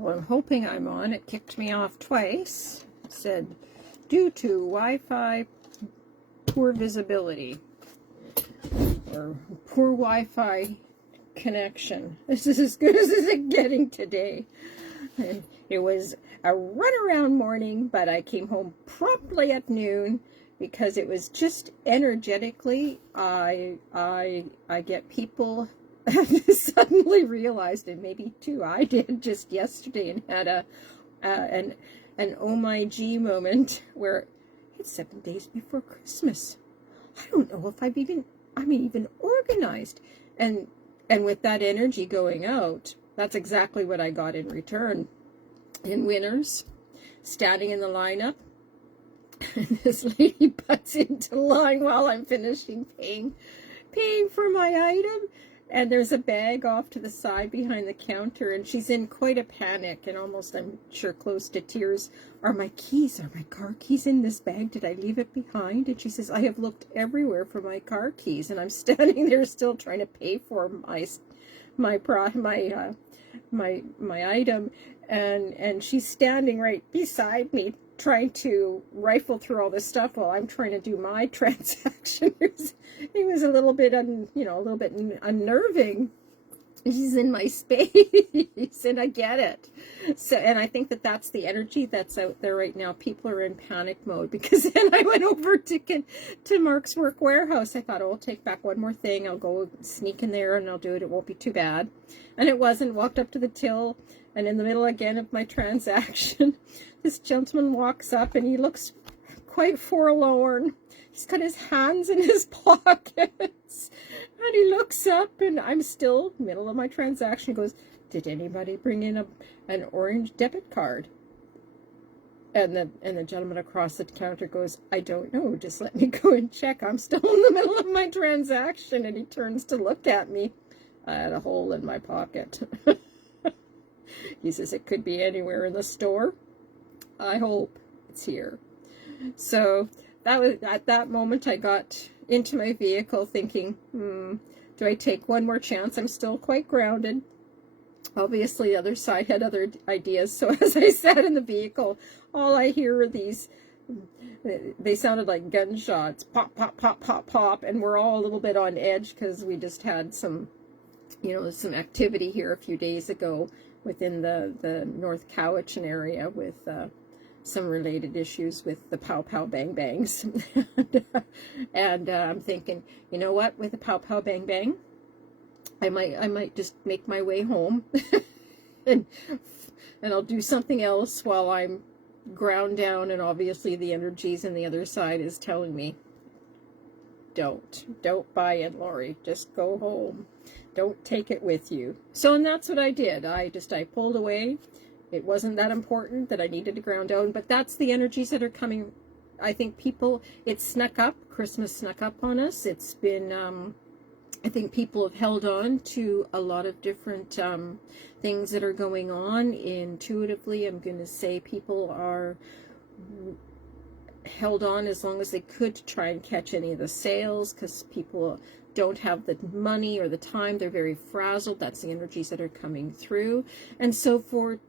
Well, I'm hoping I'm on. It kicked me off twice. It said, due to Wi-Fi poor visibility, or poor Wi-Fi connection. This is as good as it's getting today. And it was a runaround morning, but I came home promptly at noon because it was just energetically, I get people suddenly realized, and maybe too I did just yesterday, and had an oh my gee moment where it's 7 days before Christmas. I don't know if I'm even organized. And with that energy going out, that's exactly what I got in return. In Winners, standing in the lineup, and this lady butts into line while I'm finishing paying for my item, and there's a bag off to the side behind the counter, and she's in quite a panic and almost, I'm sure, close to tears. Are my car keys in this bag? Did I leave it behind? And she says, I have looked everywhere for my car keys, and I'm standing there still trying to pay for my item, and she's standing right beside me trying to rifle through all this stuff while I'm trying to do my transaction. It was a little bit unnerving. She's in my space, and I get it. So, and I think that's the energy that's out there right now. People are in panic mode, because then I went over to Mark's Work Warehouse. I thought, oh, I'll take back one more thing. I'll go sneak in there and I'll do it. It won't be too bad. And it wasn't. Walked up to the till, and in the middle again of my transaction, this gentleman walks up, and he looks quite forlorn. He's got his hands in his pockets, and he looks up, and I'm still middle of my transaction. He goes, did anybody bring in an orange debit card? And the gentleman across the counter goes, I don't know, just let me go and check. I'm still in the middle of my transaction. And he turns to look at me. I had a hole in my pocket. He says, it could be anywhere in the store. I hope it's here. So that was, at that moment, I got into my vehicle thinking, do I take one more chance? I'm still quite grounded. Obviously, the other side had other ideas. So as I sat in the vehicle, all I hear are these, they sounded like gunshots, pop, pop, pop, pop, pop. And we're all a little bit on edge because we just had some activity here a few days ago within the North Cowichan area with some related issues with the pow pow bang bangs. and I'm thinking, you know what, with the pow pow bang bang, I might just make my way home and I'll do something else while I'm ground down. And obviously the energies on the other side is telling me, don't buy it, Lori, just go home, don't take it with you. So, and that's what I did. I pulled away. It wasn't that important that I needed to ground down, but that's the energies that are coming. I think people, it snuck up, Christmas snuck up on us. It's been, I think people have held on to a lot of different things that are going on. Intuitively, I'm going to say people are held on as long as they could to try and catch any of the sales, because people don't have the money or the time. They're very frazzled. That's the energies that are coming through. And so for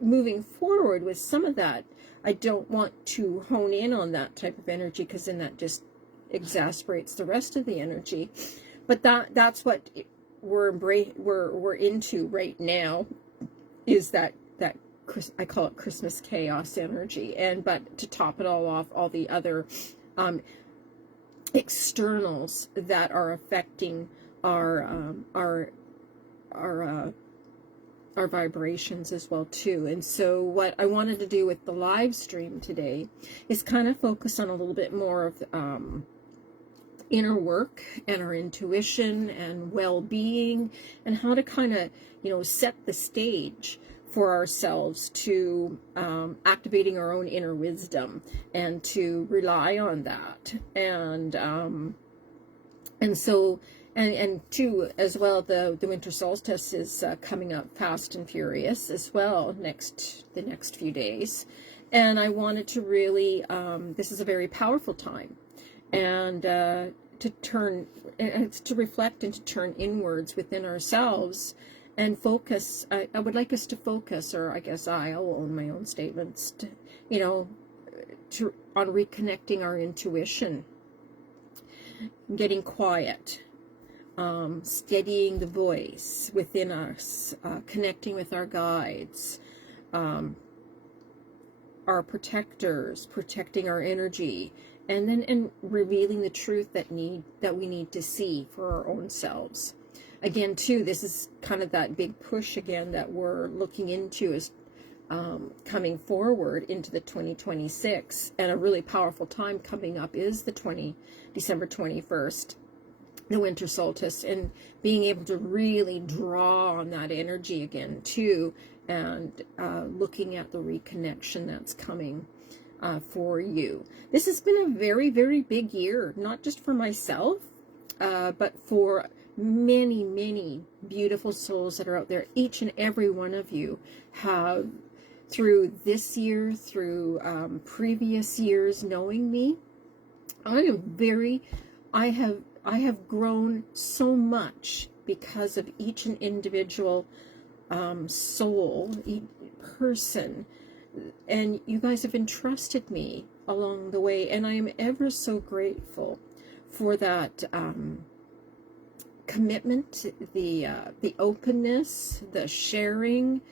moving forward with some of that, I don't want to hone in on that type of energy, because then that just exasperates the rest of the energy. But that's what we're into right now, is that I call it Christmas chaos energy. But to top it all off, all the other externals that are affecting our vibrations as well too. And so what I wanted to do with the live stream today is kind of focus on a little bit more of inner work and our intuition and well-being, and how to kind of set the stage for ourselves to activating our own inner wisdom and to rely on that. And so two, as well, the winter solstice is coming up fast and furious as well the next few days. And I wanted to really, this is a very powerful time, and to reflect and to turn inwards within ourselves and focus. I would like us to focus, or I guess I'll own my own statements, to, you know, on reconnecting our intuition, getting quiet, steadying the voice within us, connecting with our guides, our protectors, protecting our energy, and revealing the truth that we need to see for our own selves. Again, too, this is kind of that big push again that we're looking into, is coming forward into the 2026, and a really powerful time coming up is the December 21st, the winter solstice, and being able to really draw on that energy again too, and looking at the reconnection that's coming for you. This has been a very, very big year, not just for myself, but for many, many beautiful souls that are out there. Each and every one of you have, through this year, through previous years knowing me, I have grown so much because of each and individual soul, each person, and you guys have entrusted me along the way, and I am ever so grateful for that commitment, the openness, the sharing.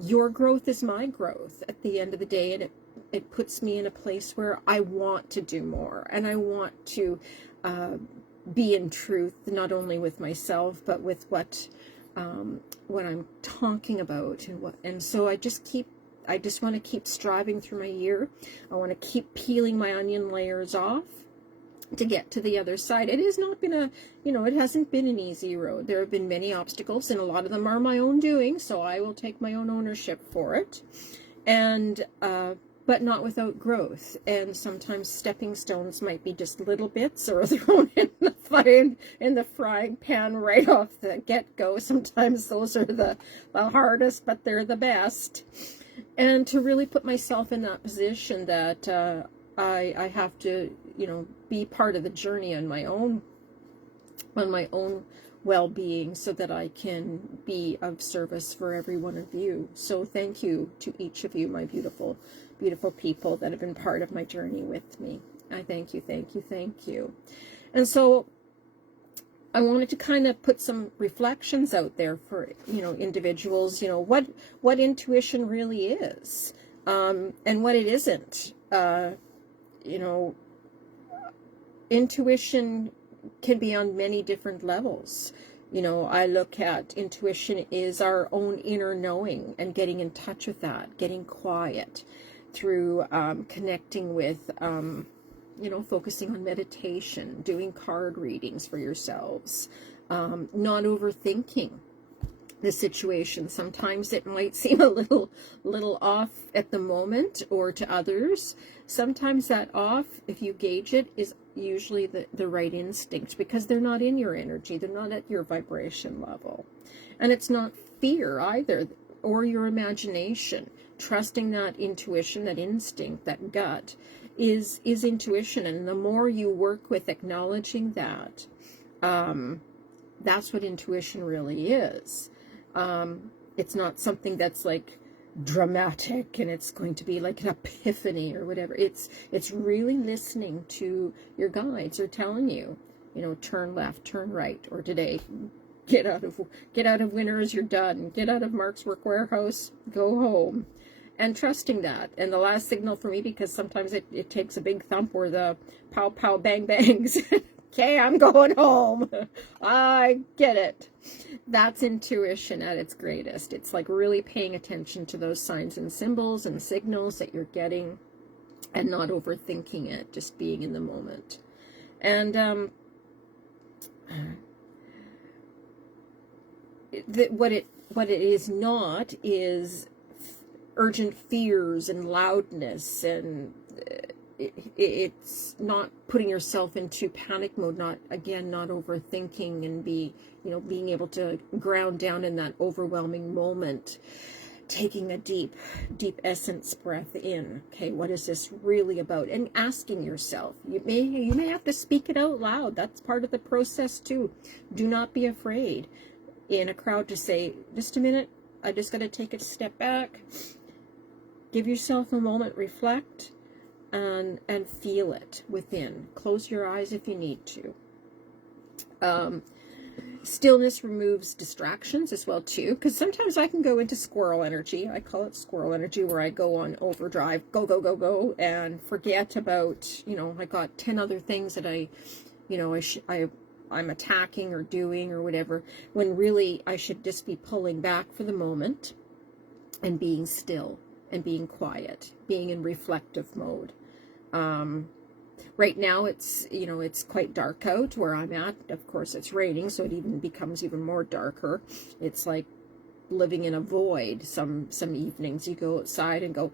Your growth is my growth at the end of the day, and it puts me in a place where I want to do more, and I want to be in truth, not only with myself, but with what I'm talking about, and so I just want to keep striving through my year. I want to keep peeling my onion layers off to get to the other side. It has not been it hasn't been an easy road. There have been many obstacles, and a lot of them are my own doing, so I will take my own ownership for it. And but not without growth. And sometimes stepping stones might be just little bits, or thrown in the fire, in the frying pan right off the get-go. Sometimes those are the hardest, but they're the best. And to really put myself in that position that I have to, be part of the journey on my own well-being, so that I can be of service for every one of you. So thank you to each of you, my beautiful, beautiful people that have been part of my journey with me. I thank you, thank you, thank you. And so I wanted to kind of put some reflections out there for, individuals, what intuition really is, and what it isn't. Intuition can be on many different levels. I look at intuition is our own inner knowing, and getting in touch with that, getting quiet through connecting with, focusing on meditation, doing card readings for yourselves, not overthinking the situation. Sometimes it might seem a little off at the moment, or to others. Sometimes that off, if you gauge it, is usually the right instinct, because they're not in your energy, they're not at your vibration level. And it's not fear either, or your imagination. Trusting that intuition, that instinct, that gut is intuition. And the more you work with acknowledging that, that's what intuition really is. It's not something that's like dramatic and it's going to be like an epiphany or whatever. It's really listening to your guides. Are telling you, turn left, turn right, or today, get out of Winners, you're done. Get out of Mark's Work Warehouse, go home. And trusting that. And the last signal for me, because sometimes it takes a big thump, or the pow pow bang bangs. Okay, I'm going home. I get it. That's intuition at its greatest. It's like really paying attention to those signs and symbols and signals that you're getting, and not overthinking it, just being in the moment. And what it is not is urgent fears and loudness, and it's not putting yourself into panic mode, not overthinking, and being able to ground down in that overwhelming moment, taking a deep essence breath in. Okay, what is this really about? And asking yourself, you may have to speak it out loud. That's part of the process too. Do not be afraid. in a crowd to say, just a minute, I just got to take a step back, give yourself a moment, reflect, and feel it within. Close your eyes if you need to. Stillness removes distractions as well too, because sometimes I can go into squirrel energy. I call it squirrel energy, where I go on overdrive, go, go, go, go, and forget about, you know, I got 10 other things that I'm attacking or doing or whatever, when really I should just be pulling back for the moment and being still and being quiet, being in reflective mode. Right now it's, you know, it's quite dark out where I'm at. Of course it's raining, so it even becomes even more darker. It's like living in a void. Some evenings you go outside and go,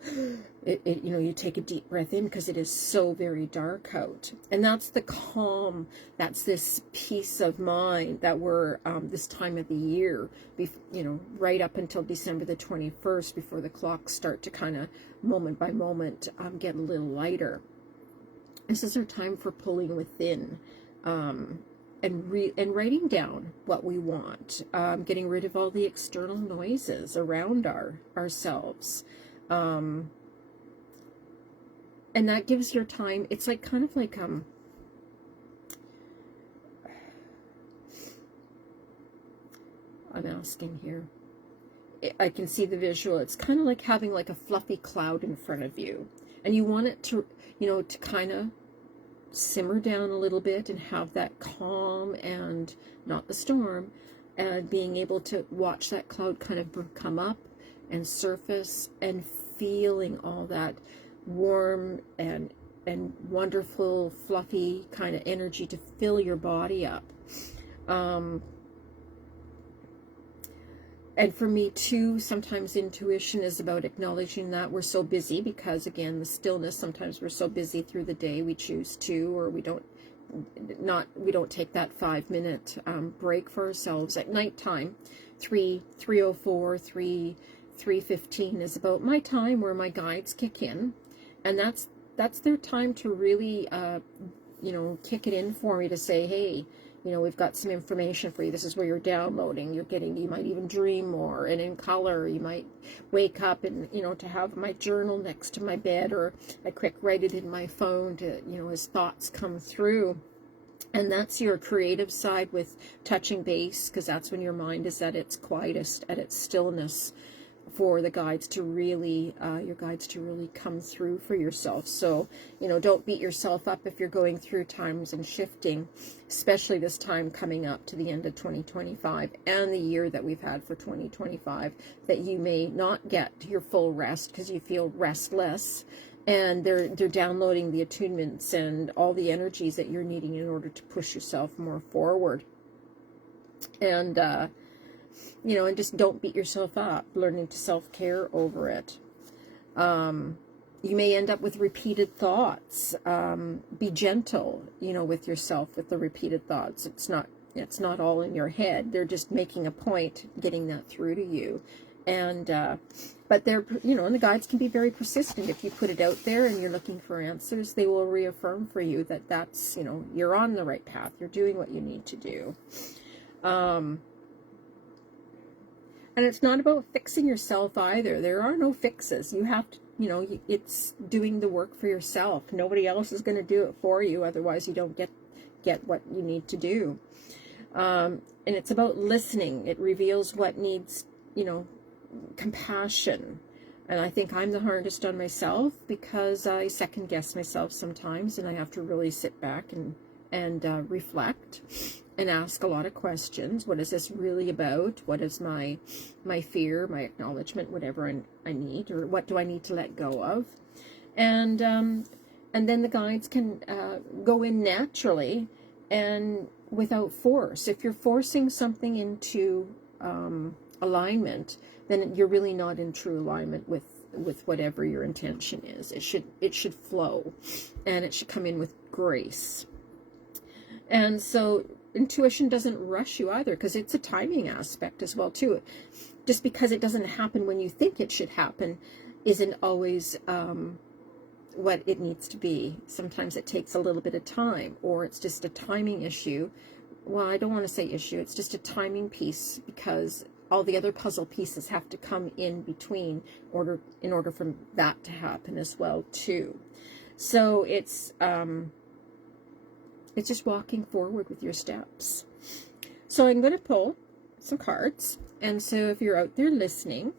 you know, you take a deep breath in because it is so very dark out. And that's the calm, that's this peace of mind that we're this time of the year, you know, right up until December the 21st, before the clocks start to kind of moment by moment get a little lighter. This is our time for pulling within, and writing down what we want, getting rid of all the external noises around ourselves, and that gives your time. It's like kind of like I'm asking here. I can see the visual. It's kind of like having like a fluffy cloud in front of you, and you want it to, you know, to kind of simmer down a little bit and have that calm and not the storm, and being able to watch that cloud kind of come up and surface, and feeling all that warm and wonderful fluffy kind of energy to fill your body up. And for me too, sometimes intuition is about acknowledging that we're so busy, because again, the stillness, sometimes we're so busy through the day we choose to, or we don't take that 5-minute break for ourselves at nighttime. 3:04, 3:15 is about my time where my guides kick in, and that's their time to really you know, kick it in for me to say, hey, you know, we've got some information for you. This is where you're downloading. You might even dream more, and in color. You might wake up and, you know, to have my journal next to my bed, or I quick write it in my phone to, you know, as thoughts come through. And that's your creative side with touching base, because that's when your mind is at its quietest, at its stillness, for the guides to really, your guides to really come through for yourself. So, you know, don't beat yourself up if you're going through times and shifting, especially this time coming up to the end of 2025 and the year that we've had for 2025, that you may not get your full rest because you feel restless, and they're downloading the attunements and all the energies that you're needing in order to push yourself more forward. And, you know, and just don't beat yourself up, learning to self-care over it. You may end up with repeated thoughts. Be gentle, you know, with yourself, with the repeated thoughts. It's not all in your head. They're just making a point, getting that through to you. And, but they're, you know, and the guides can be very persistent. If you put it out there and you're looking for answers, they will reaffirm for you that that's, you know, you're on the right path. You're doing what you need to do. And it's not about fixing yourself either. There are no fixes. You have to, you know, it's doing the work for yourself. Nobody else is going to do it for you. Otherwise, you don't get what you need to do. And it's about listening. It reveals what needs, you know, compassion. And I think I'm the hardest on myself, because I second guess myself sometimes, and I have to really sit back and reflect and ask a lot of questions. What is this really about? What is my fear, my acknowledgement, whatever I need, or what do I need to let go of? And then the guides can go in naturally and without force. If you're forcing something into alignment, then you're really not in true alignment with whatever your intention is. It should flow, and it should come in with grace. And so intuition doesn't rush you either, because it's a timing aspect as well too. Just because it doesn't happen when you think it should happen isn't always what it needs to be. Sometimes it takes a little bit of time, or it's just a timing issue well, I don't want to say issue, it's just a timing piece, because all the other puzzle pieces have to come in between in order for that to happen as well too. So it's just walking forward with your steps. So I'm going to pull some cards, and so if you're out there listening,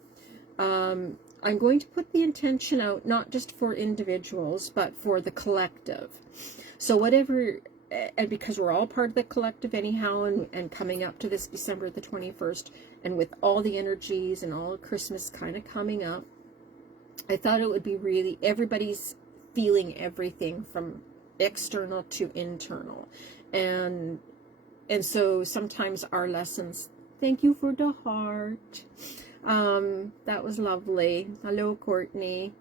I'm going to put the intention out not just for individuals but for the collective. So whatever, and because we're all part of the collective anyhow, and coming up to this December the 21st, and with all the energies and all of Christmas kind of coming up, I thought it would be really, everybody's feeling everything from external to internal. And so sometimes our lessons, thank you for the heart. That was lovely. Hello, Courtney.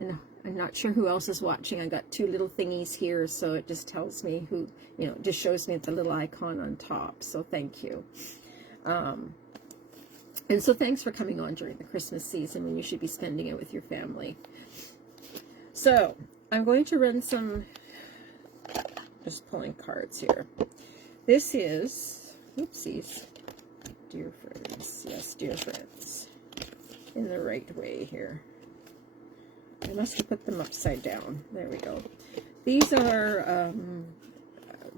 And I'm not sure who else is watching. I got two little thingies here, so it just tells me who, you know, it just shows me the little icon on top. So thank you. And so thanks for coming on during the Christmas season when you should be spending it with your family. So I'm going to run some, just pulling cards here. This is, oopsies, dear friends. Yes, dear friends. In the right way here. I must have put them upside down. There we go. These are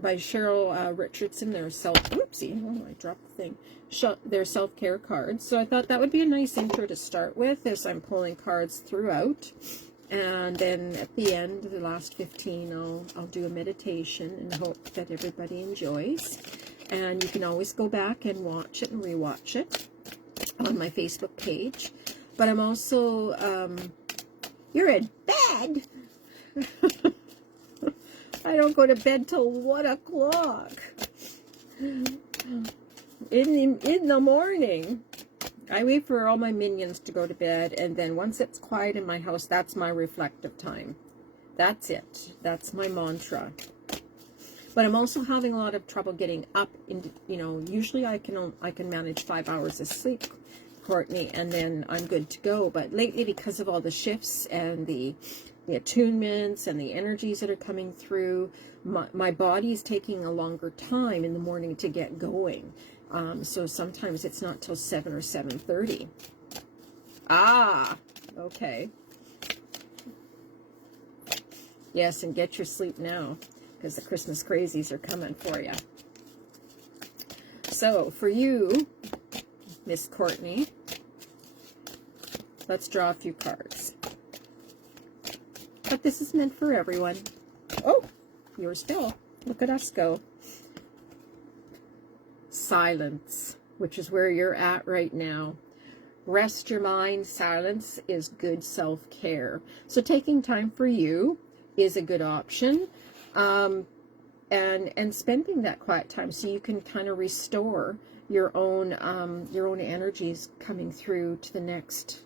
by Cheryl Richardson. They're oopsie, oh, I dropped the thing. They're self-care cards. So I thought that would be a nice intro to start with, as I'm pulling cards throughout. And then at the end, the last 15, I'll do a meditation and hope that everybody enjoys. And you can always go back and watch it and rewatch it on my Facebook page. But I'm also, you're in bed. I don't go to bed till 1 o'clock in the morning. I wait for all my minions to go to bed, and then once it's quiet in my house, that's my reflective time. That's it. That's my mantra. But I'm also having a lot of trouble getting up. You know, usually I can manage 5 hours of sleep, Courtney, and then I'm good to go. But lately, because of all the shifts and the attunements and the energies that are coming through, my body is taking a longer time in the morning to get going. So sometimes it's not till 7 or 7:30. Ah, okay. Yes, and get your sleep now, because the Christmas crazies are coming for you. So for you, Miss Courtney, let's draw a few cards. But this is meant for everyone. Oh, yours still. Look at us go. Silence, which is where you're at right now. Rest your mind. Silence is good self-care. So taking time for you is a good option. And spending that quiet time so you can kind of restore your own energies coming through to the next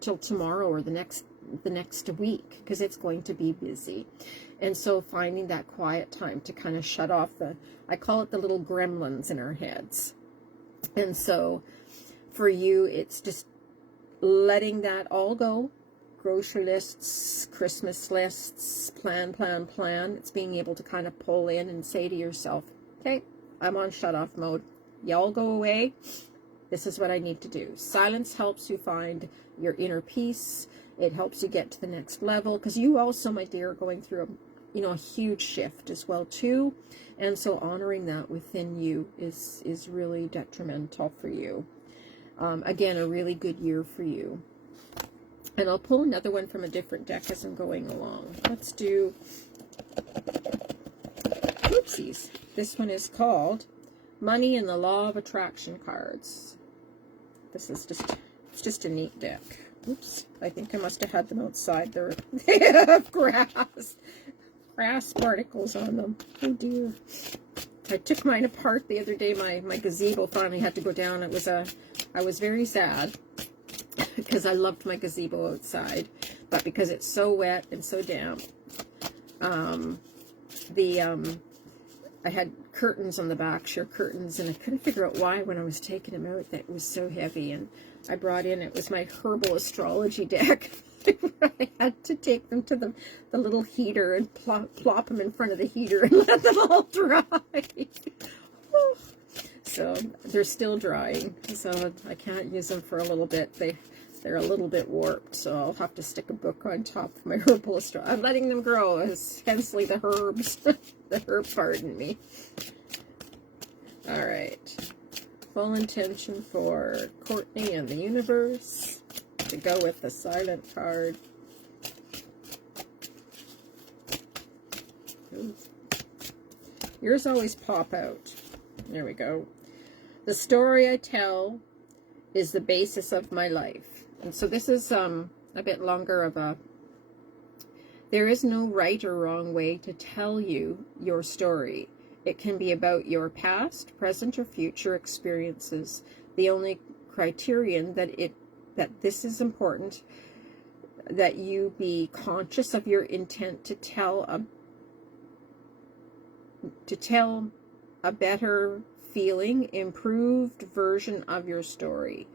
till tomorrow or the next week, because it's going to be busy. And so finding that quiet time to kind of shut off I call it the little gremlins in our heads. And so for you, it's just letting that all go. Grocery lists, Christmas lists, plan. It's being able to kind of pull in and say to yourself, okay, I'm on shut off mode. Y'all go away. This is what I need to do. Silence helps you find your inner peace. It helps you get to the next level, because you also, my dear, are going through a huge shift as well too. And so honoring that within you is really detrimental for you. Again, a really good year for you. And I'll pull another one from a different deck as I'm going along. Let's do, oopsies. This one is called Money and the Law of Attraction cards. This is just a neat deck. Oops, I think I must have had them outside. They have grass particles on them. Oh dear. I took mine apart the other day. My gazebo finally had to go down. I was very sad because I loved my gazebo outside, but because it's so wet and so damp, I had curtains on the back, sheer curtains, and I couldn't figure out why when I was taking them out that it was so heavy. And I brought in, it was my herbal astrology deck. I had to take them to the little heater and plop them in front of the heater and let them all dry. So they're still drying, so I can't use them for a little bit. They're a little bit warped, so I'll have to stick a book on top of my herbalist. I'm letting them grow, hensely the herbs. The herb, pardon me. All right. Full intention for Courtney and the universe to go with the silent card. Oops. Yours always pop out. There we go. The story I tell is the basis of my life. And so this is a bit longer of a, there is no right or wrong way to tell you your story. It can be about your past, present, or future experiences. The only criterion that this is important, that you be conscious of your intent to tell a better feeling, improved version of your story.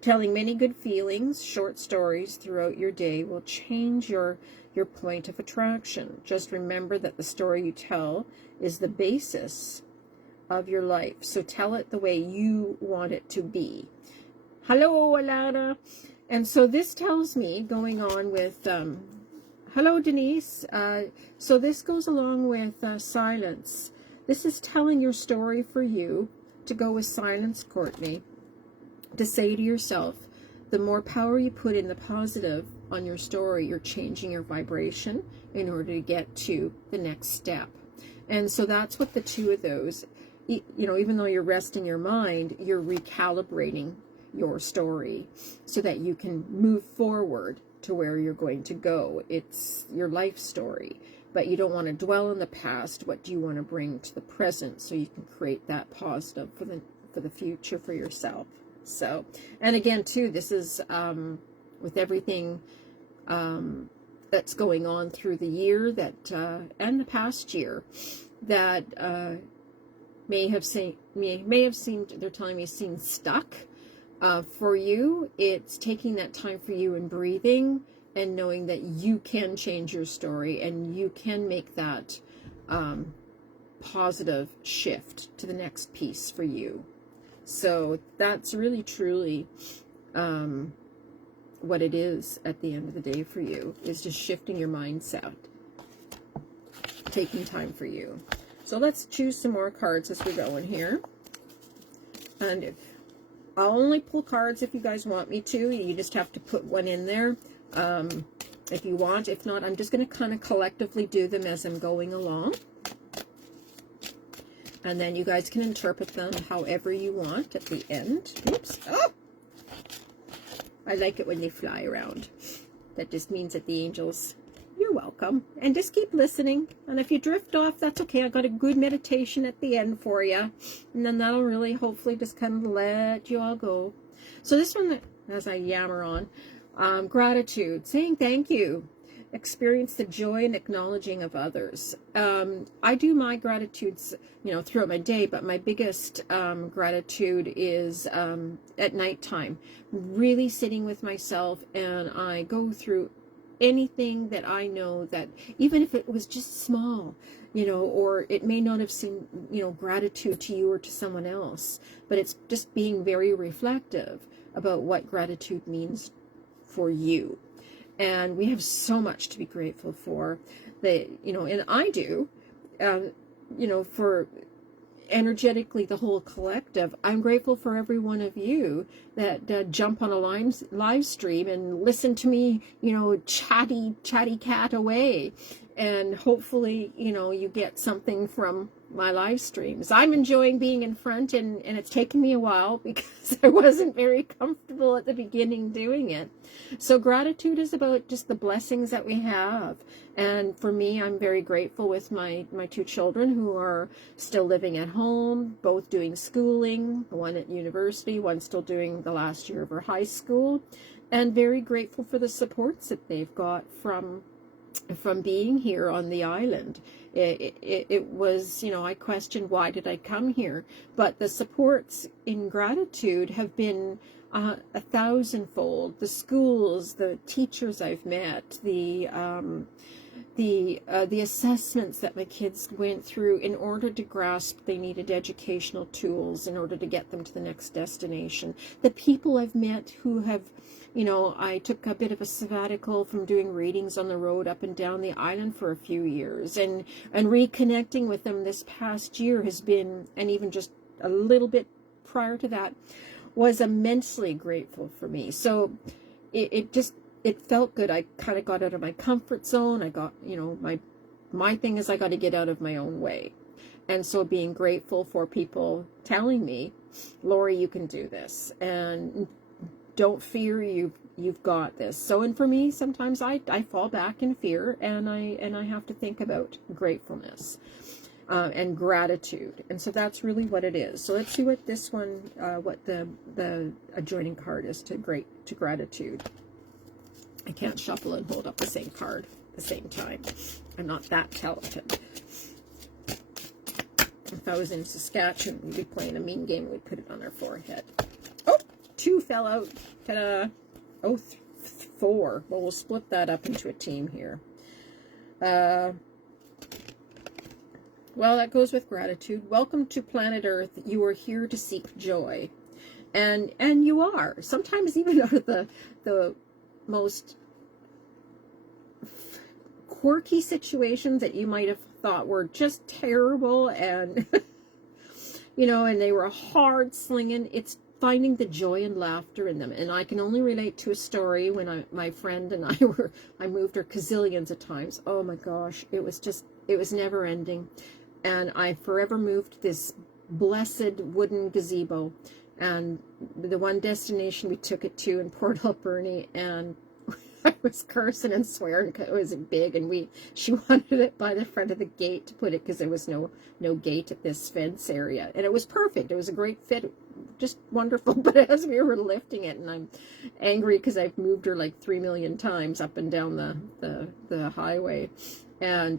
Telling many good feelings, short stories throughout your day will change your point of attraction. Just remember that the story you tell is the basis of your life. So tell it the way you want it to be. Hello, Alana. And so this tells me, going on with, hello, Denise. So this goes along with silence. This is telling your story for you to go with silence, Courtney. To say to yourself, the more power you put in the positive on your story, you're changing your vibration in order to get to the next step. And so that's what the two of those, you know, even though you're resting your mind, you're recalibrating your story so that you can move forward to where you're going to go. It's your life story, but you don't want to dwell in the past. What do you want to bring to the present so you can create that positive for the future for yourself? So, and again, too, this is with everything that's going on through the year that and the past year that may have seemed, they're telling me, seemed stuck. For you, it's taking that time for you and breathing and knowing that you can change your story and you can make that positive shift to the next piece for you. So that's really, truly what it is at the end of the day for you, is just shifting your mindset, taking time for you. So let's choose some more cards as we go in here. And I'll only pull cards if you guys want me to. You just have to put one in there if you want. If not, I'm just going to kind of collectively do them as I'm going along. And then you guys can interpret them however you want at the end. Oops. Oh! I like it when they fly around. That just means that the angels, you're welcome. And just keep listening. And if you drift off, that's okay. I got a good meditation at the end for you. And then that'll really hopefully just kind of let you all go. So this one, as I yammer on, gratitude, saying thank you. Experience the joy and acknowledging of others. I do my gratitudes, you know, throughout my day, but my biggest gratitude is at nighttime. Really sitting with myself, and I go through anything that I know that, even if it was just small, you know, or it may not have seemed, you know, gratitude to you or to someone else, but it's just being very reflective about what gratitude means for you. And we have so much to be grateful for, that, you know, and I do, you know, for energetically the whole collective. I'm grateful for every one of you that jump on a live stream and listen to me, you know, chatty cat away. And hopefully, you know, you get something from my live streams. I'm enjoying being in front, and it's taken me a while because I wasn't very comfortable at the beginning doing it. So gratitude is about just the blessings that we have. And for me, I'm very grateful with my two children who are still living at home, both doing schooling, one at university, one still doing the last year of her high school, and very grateful for the supports that they've got from being here on the island. It was, you know, I questioned, why did I come here? But the supports in gratitude have been 1,000-fold. The schools, the teachers I've met, the the assessments that my kids went through in order to grasp they needed educational tools in order to get them to the next destination. The people I've met who have, you know, I took a bit of a sabbatical from doing readings on the road up and down the island for a few years, and reconnecting with them this past year has been, and even just a little bit prior to that, was immensely grateful for me. So it felt good. I kind of got out of my comfort zone. I got, you know, my thing is I got to get out of my own way. And so being grateful for people telling me, Lori, you can do this, and don't fear, you've got this. So, and for me, sometimes I fall back in fear, and I have to think about gratefulness and gratitude. And so that's really what it is. So let's see what this one, what the adjoining card is to gratitude. I can't shuffle and hold up the same card at the same time. I'm not that talented. If I was in Saskatchewan, we'd be playing a mean game. We'd put it on our forehead. Oh, 2 fell out. Ta-da. Oh, 4. Well, we'll split that up into a team here. Well, that goes with gratitude. Welcome to planet Earth. You are here to seek joy. And you are. Sometimes even out of the most quirky situations that you might have thought were just terrible, and you know, and they were hard slinging, it's finding the joy and laughter in them. And I can only relate to a story when my friend and I moved her gazillions of times. Oh my gosh, it was never ending. And I forever moved this blessed wooden gazebo, and the one destination we took it to in Port Alberni, and I was cursing and swearing because it was big, and she wanted it by the front of the gate to put it, because there was no gate at this fence area, and it was perfect. It was a great fit, just wonderful. But as we were lifting it, and I'm angry because I've moved her like 3 million times up and down the highway, and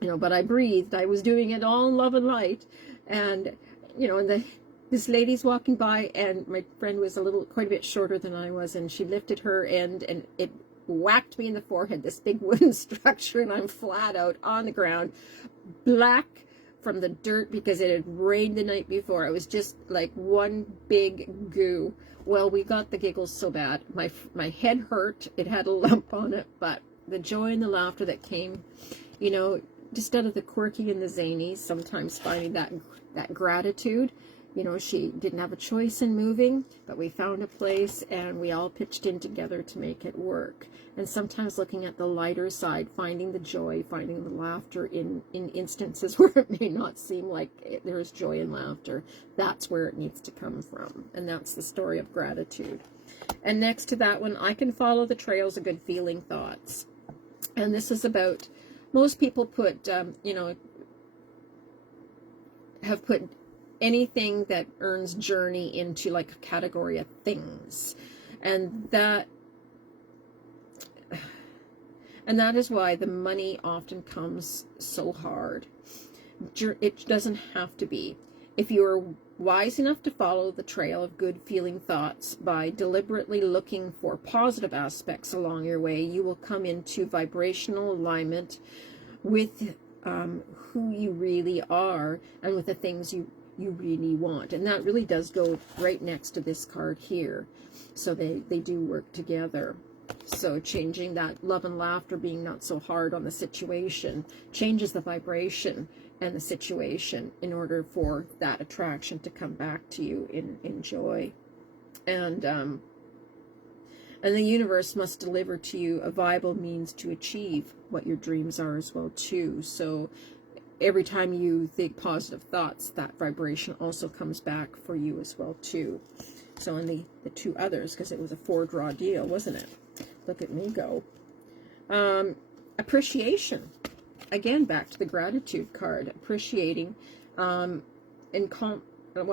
you know, but I breathed. I was doing it all in love and light, and you know, and this lady's walking by, and my friend was quite a bit shorter than I was, and she lifted her end, and it whacked me in the forehead, this big wooden structure, and I'm flat out on the ground, black from the dirt, because it had rained the night before. It was just like one big goo. Well, we got the giggles so bad. My head hurt. It had a lump on it, but the joy and the laughter that came, you know, just out of the quirky and the zany, sometimes finding that gratitude. You know, she didn't have a choice in moving, but we found a place, and we all pitched in together to make it work. And sometimes looking at the lighter side, finding the joy, finding the laughter in instances where it may not seem like there is joy and laughter. That's where it needs to come from. And that's the story of gratitude. And next to that one, I can follow the trails of good feeling thoughts. And this is about, most people put, you know, have put anything that earns journey into like a category of things, and that is why the money often comes so hard. It doesn't have to be. If you're wise enough to follow the trail of good feeling thoughts by deliberately looking for positive aspects along your way, you will come into vibrational alignment with who you really are, and with the things you really want. And that really does go right next to this card here. So they do work together. So changing that love and laughter, being not so hard on the situation, changes the vibration and the situation in order for that attraction to come back to you in joy. And the universe must deliver to you a viable means to achieve what your dreams are as well too. So every time you think positive thoughts, that vibration also comes back for you as well too. So in the 2 others, because it was a 4-draw deal, wasn't it? Look at me go. Appreciation. Again, back to the gratitude card. Appreciating, well,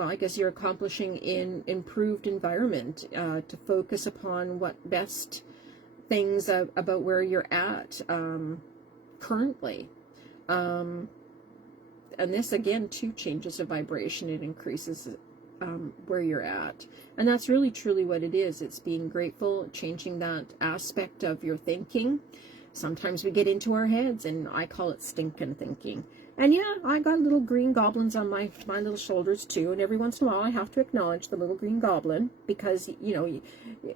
I guess you're accomplishing in improved environment, to focus upon what best things about where you're at currently. And this, again, too, changes the vibration. It increases where you're at. And that's really, truly what it is. It's being grateful, changing that aspect of your thinking, Sometimes we get into our heads, and I call it stinking thinking. And yeah, I got little green goblins on my little shoulders too, and every once in a while I have to acknowledge the little green goblin, because, you know,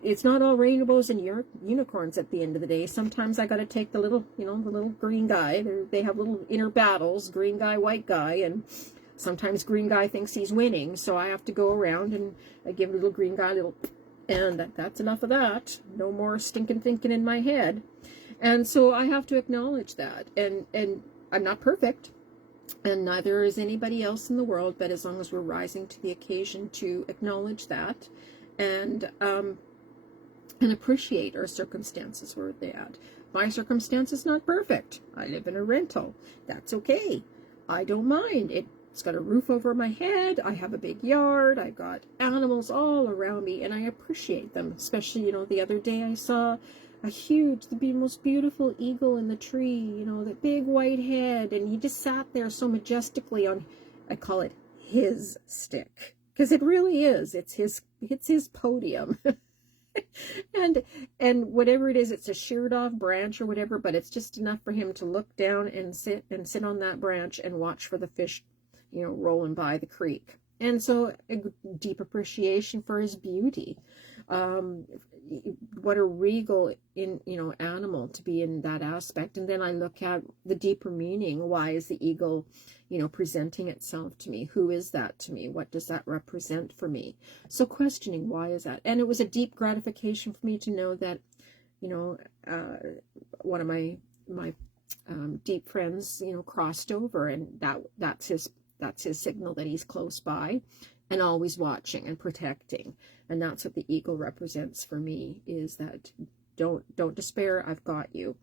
it's not all rainbows and unicorns at the end of the day. Sometimes I got to take the little, you know, the little green guy. They have little inner battles, green guy, white guy, and sometimes green guy thinks he's winning, so I have to go around and I give little green guy a little, and that's enough of that. No more stinking thinking in my head. And so I have to acknowledge that, and I'm not perfect, and neither is anybody else in the world, but as long as we're rising to the occasion to acknowledge that, and appreciate our circumstances where they're at. My circumstance is not perfect. I live in a rental. That's okay. I don't mind. It's got a roof over my head. I have a big yard. I've got animals all around me, and I appreciate them. Especially, you know, the other day I saw a huge, the most beautiful eagle in the tree, you know, that big white head, and he just sat there so majestically on, I call it his stick, because it really is. It's his podium. and whatever it is, it's a sheared off branch or whatever, but it's just enough for him to look down and sit on that branch and watch for the fish, you know, rolling by the creek. And so a deep appreciation for his beauty. What a regal animal to be in that aspect. And then I look at the deeper meaning. Why is the eagle, you know, presenting itself to me? Who is that to me? What does that represent for me? So questioning, why is that? And it was a deep gratification for me to know that, you know, one of my deep friends, you know, crossed over, and that's his signal that he's close by and always watching and protecting. And that's what the eagle represents for me, is that don't despair, I've got you,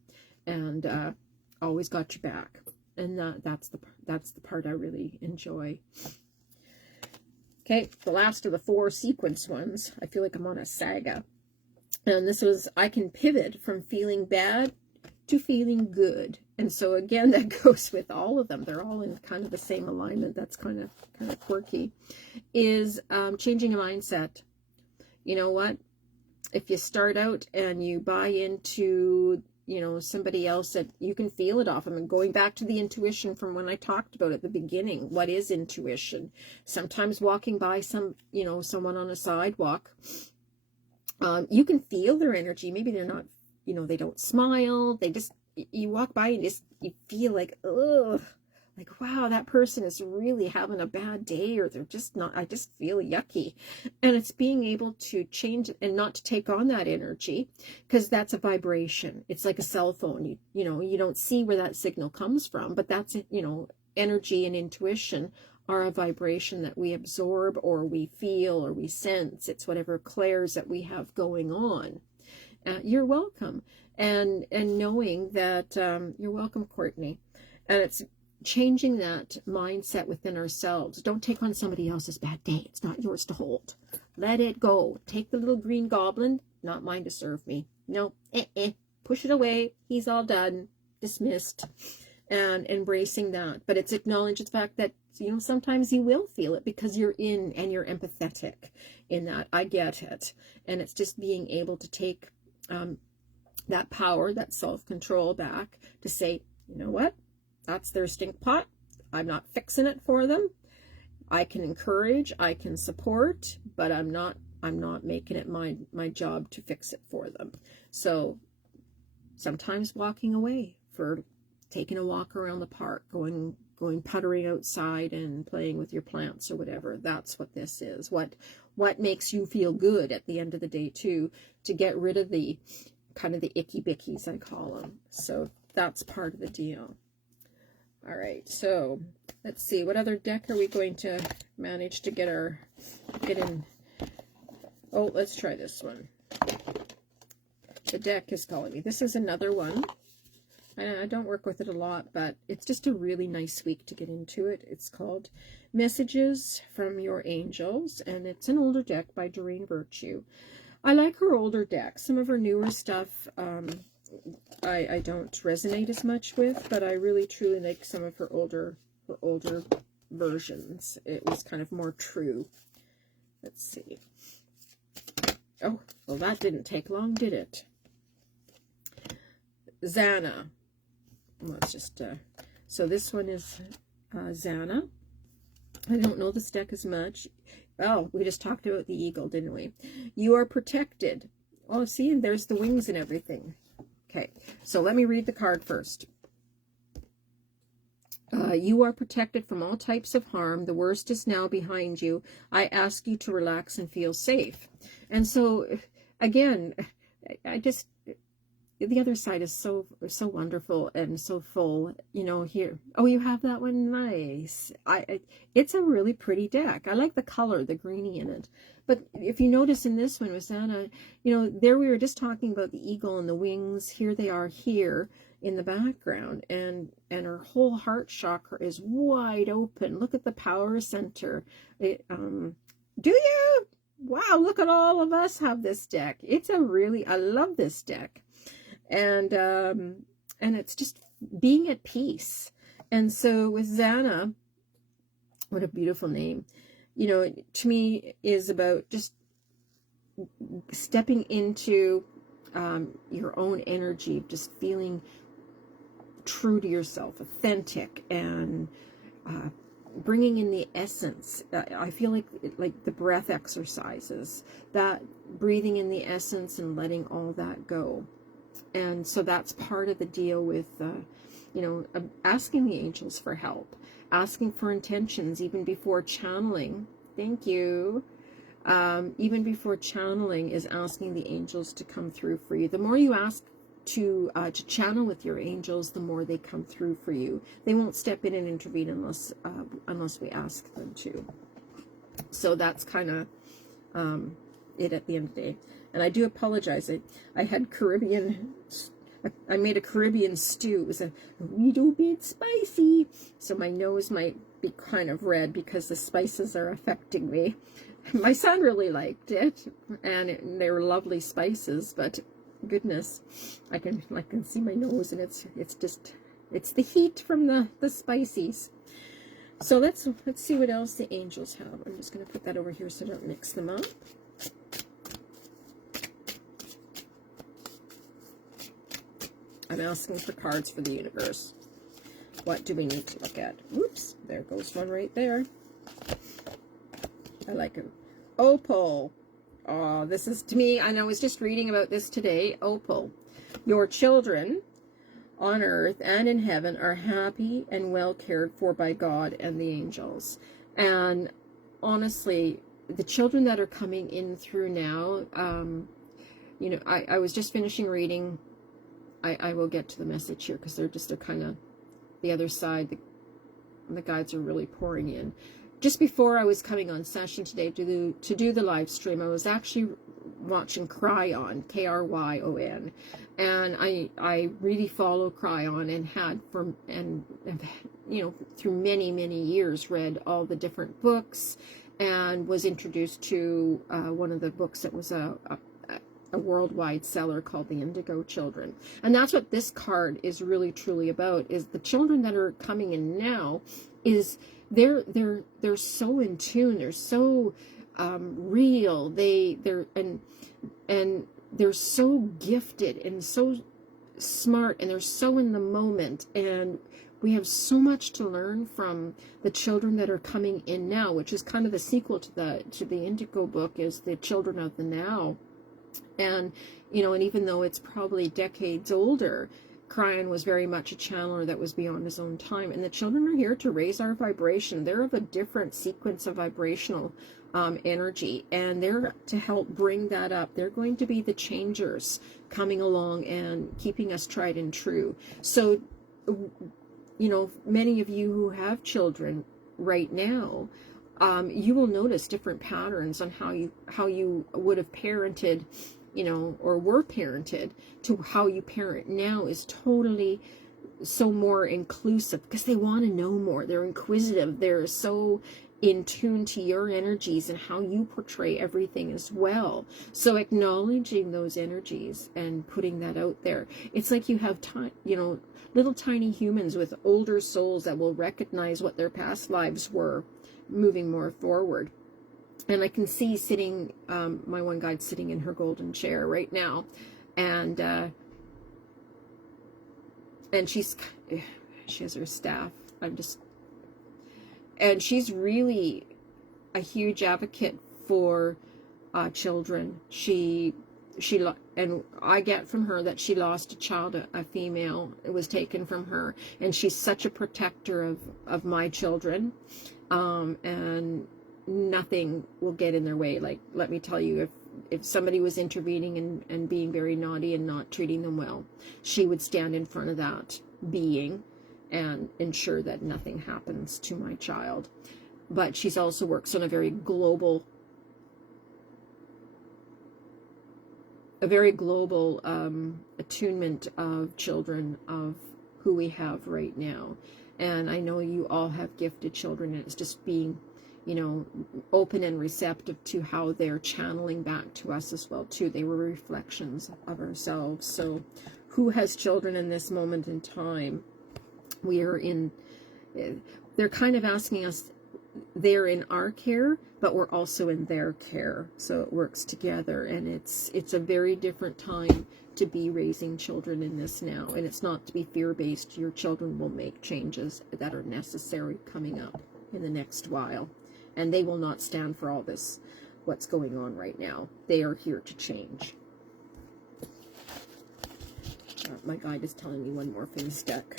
and always got your back. And that's the part I really enjoy. Okay, the last of the 4 sequence ones. I feel like I'm on a saga. And this was, I can pivot from feeling bad to feeling good. And so again, that goes with all of them. They're all in kind of the same alignment. That's kind of quirky. Is changing a mindset. You know what? If you start out and you buy into, you know, somebody else, that you can feel it off. I mean, going back to the intuition from when I talked about at the beginning, what is intuition? Sometimes walking by someone on a sidewalk, you can feel their energy. Maybe they're not, you know, they don't smile. They just, you walk by and you feel like, ugh, like, wow, that person is really having a bad day, or they're just not, I just feel yucky. And it's being able to change and not to take on that energy, because that's a vibration. It's like a cell phone. You know, you don't see where that signal comes from, but that's, you know, energy and intuition are a vibration that we absorb, or we feel, or we sense. It's whatever clairs that we have going on. You're welcome. And knowing that, you're welcome, Courtney. And it's changing that mindset within ourselves. Don't take on somebody else's bad day. It's not yours to hold. Let it go. Take the little green goblin, not mine to serve me. No, push it away. He's all done, dismissed, and embracing that. But it's acknowledged the fact that, you know, sometimes you will feel it because you're in and you're empathetic in that. I get it. And it's just being able to take that power, that self-control back to say, you know what? That's their stink pot. I'm not fixing it for them. I can encourage, I can support, but I'm not making it my job to fix it for them. So sometimes walking away, for taking a walk around the park, going puttering outside and playing with your plants or whatever. That's what this is. What makes you feel good at the end of the day too, to get rid of the kind of the icky bickies, I call them. So that's part of the deal. All right, so let's see, what other deck are we going to manage to get in? Oh, let's try this one. The deck is calling me. This is another one. I don't work with it a lot, but it's just a really nice week to get into it. It's called Messages from Your Angels, and it's an older deck by Doreen Virtue. I like her older decks. Some of her newer stuff, I don't resonate as much with, but I really truly like some of her older versions. It was kind of more true. Let's see. Oh, well, that didn't take long, did it? Zana. Let's just, so this one is Zana. I don't know this deck as much. Oh, we just talked about the eagle, didn't we? You are protected. Oh, see, there's the wings and everything. Okay, so let me read the card first. You are protected from all types of harm. The worst is now behind you. I ask you to relax and feel safe. And so, again, I just, the other side is so wonderful and so full, you know. Here, oh, you have that one. Nice. It's a really pretty deck. I like the color, the greeny in it. But if you notice in this one with Anna, you know, there we were just talking about the eagle and the wings. Here they are here in the background, and her whole heart chakra is wide open. Look at the power center. Do you? Wow, look at all of us have this deck. It's a really, I love this deck. And it's just being at peace. And so with Zana, what a beautiful name, you know, to me is about just stepping into your own energy, just feeling true to yourself, authentic, and bringing in the essence. I feel like the breath exercises, that breathing in the essence and letting all that go. And so that's part of the deal with, you know, asking the angels for help, asking for intentions even before channeling. Thank you. Even before channeling is asking the angels to come through for you. The more you ask to channel with your angels, the more they come through for you. They won't step in and intervene unless we ask them to. So that's kind of it at the end of the day. And I do apologize. I had Caribbean, I made a Caribbean stew. It was a little bit spicy. So my nose might be kind of red because the spices are affecting me. My son really liked it, and they were lovely spices, but goodness, I can see my nose, and it's the heat from the spices. So let's see what else the angels have. I'm just going to put that over here so I don't mix them up. I'm asking for cards for the universe. What do we need to look at? Whoops, there goes one right there. I like it. Opal. Oh, this is to me, and I was just reading about this today. Opal. Your children on earth and in heaven are happy and well cared for by God and the angels. And honestly, the children that are coming in through now, you know, I was just finishing reading. I will get to the message here because they're kind of the other side. The guides are really pouring in. Just before I was coming on session today to do the live stream, I was actually watching Cryon, Kryon, and I really follow Cryon and had you know, through many years read all the different books, and was introduced to one of the books that was a worldwide seller called The Indigo Children. And that's what this card is really truly about, is the children that are coming in now, is they're so in tune, they're so real, they're so gifted and so smart, and they're so in the moment, and we have so much to learn from the children that are coming in now, which is kind of the sequel to the Indigo book, is the Children of the Now. And, you know, and even though it's probably decades older, Cryon was very much a channeler that was beyond his own time. And the children are here to raise our vibration. They're of a different sequence of vibrational energy, and they're to help bring that up. They're going to be the changers coming along and keeping us tried and true. So, you know, many of you who have children right now, you will notice different patterns on how you would have parented, you know, or were parented, to how you parent now is totally so more inclusive, because they want to know more. They're inquisitive. They're so in tune to your energies and how you portray everything as well. So acknowledging those energies and putting that out there. It's like you have time, you know, little tiny humans with older souls that will recognize what their past lives were, moving more forward. And I can see sitting, my one guide sitting in her golden chair right now, and and she has her staff. And she's really a huge advocate for children. And I get from her that she lost a child, a female. It was taken from her, and she's such a protector of my children, and nothing will get in their way. Like, let me tell you, if somebody was intervening and being very naughty and not treating them well, she would stand in front of that being and ensure that nothing happens to my child. But she's also works on a very global attunement of children, of who we have right now. And I know you all have gifted children, and it's just being, you know, open and receptive to how they're channeling back to us as well too. They were reflections of ourselves. So who has children in this moment in time? They're kind of asking us, they're in our care, but we're also in their care. So it works together, and it's a very different time to be raising children in this now. And it's not to be fear-based. Your children will make changes that are necessary coming up in the next while. And they will not stand for all this, what's going on right now. They are here to change. My guide is telling me one more thing stuck.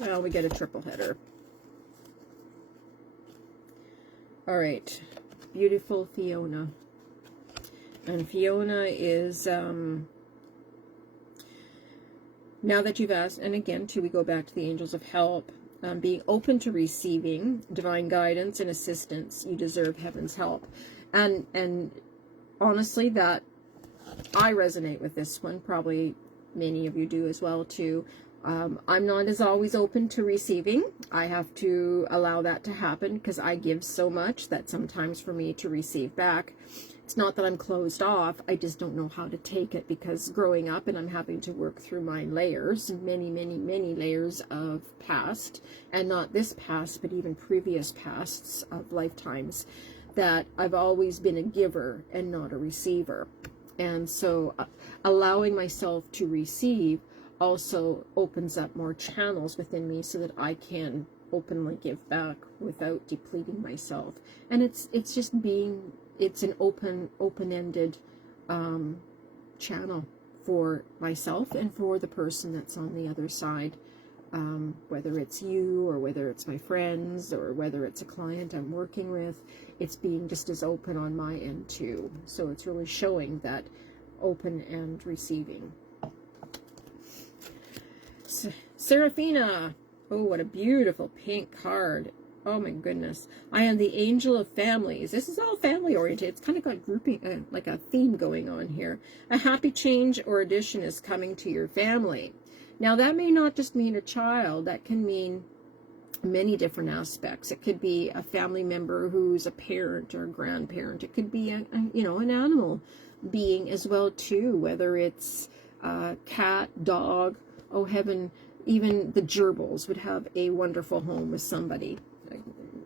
Well, we get a triple header. All right, beautiful Fiona. And Fiona is, now that you've asked, and again, too, we go back to the angels of help, being open to receiving divine guidance and assistance. You deserve heaven's help. And honestly, that I resonate with this one. Probably many of you do as well, too. I'm not as always open to receiving. I have to allow that to happen because I give so much that sometimes for me to receive back, it's not that I'm closed off. I just don't know how to take it, because growing up, and I'm having to work through my layers, many, many, many layers of past, and not this past, but even previous pasts of lifetimes, that I've always been a giver and not a receiver. And so allowing myself to receive also opens up more channels within me so that I can openly give back without depleting myself. And it's just being, it's an open-ended channel for myself and for the person that's on the other side, whether it's you or whether it's my friends or whether it's a client I'm working with. It's being just as open on my end too. So it's really showing that open and receiving. Serafina, oh, what a beautiful pink card. Oh my goodness. I am the angel of families. This is all family oriented. It's kind of got grouping, like a theme going on here. A happy change or addition is coming to your family. Now that may not just mean a child. That can mean many different aspects. It could be a family member who's a parent or a grandparent. It could be an animal being as well too, whether it's a cat, dog. Oh heaven, even the gerbils would have a wonderful home with somebody.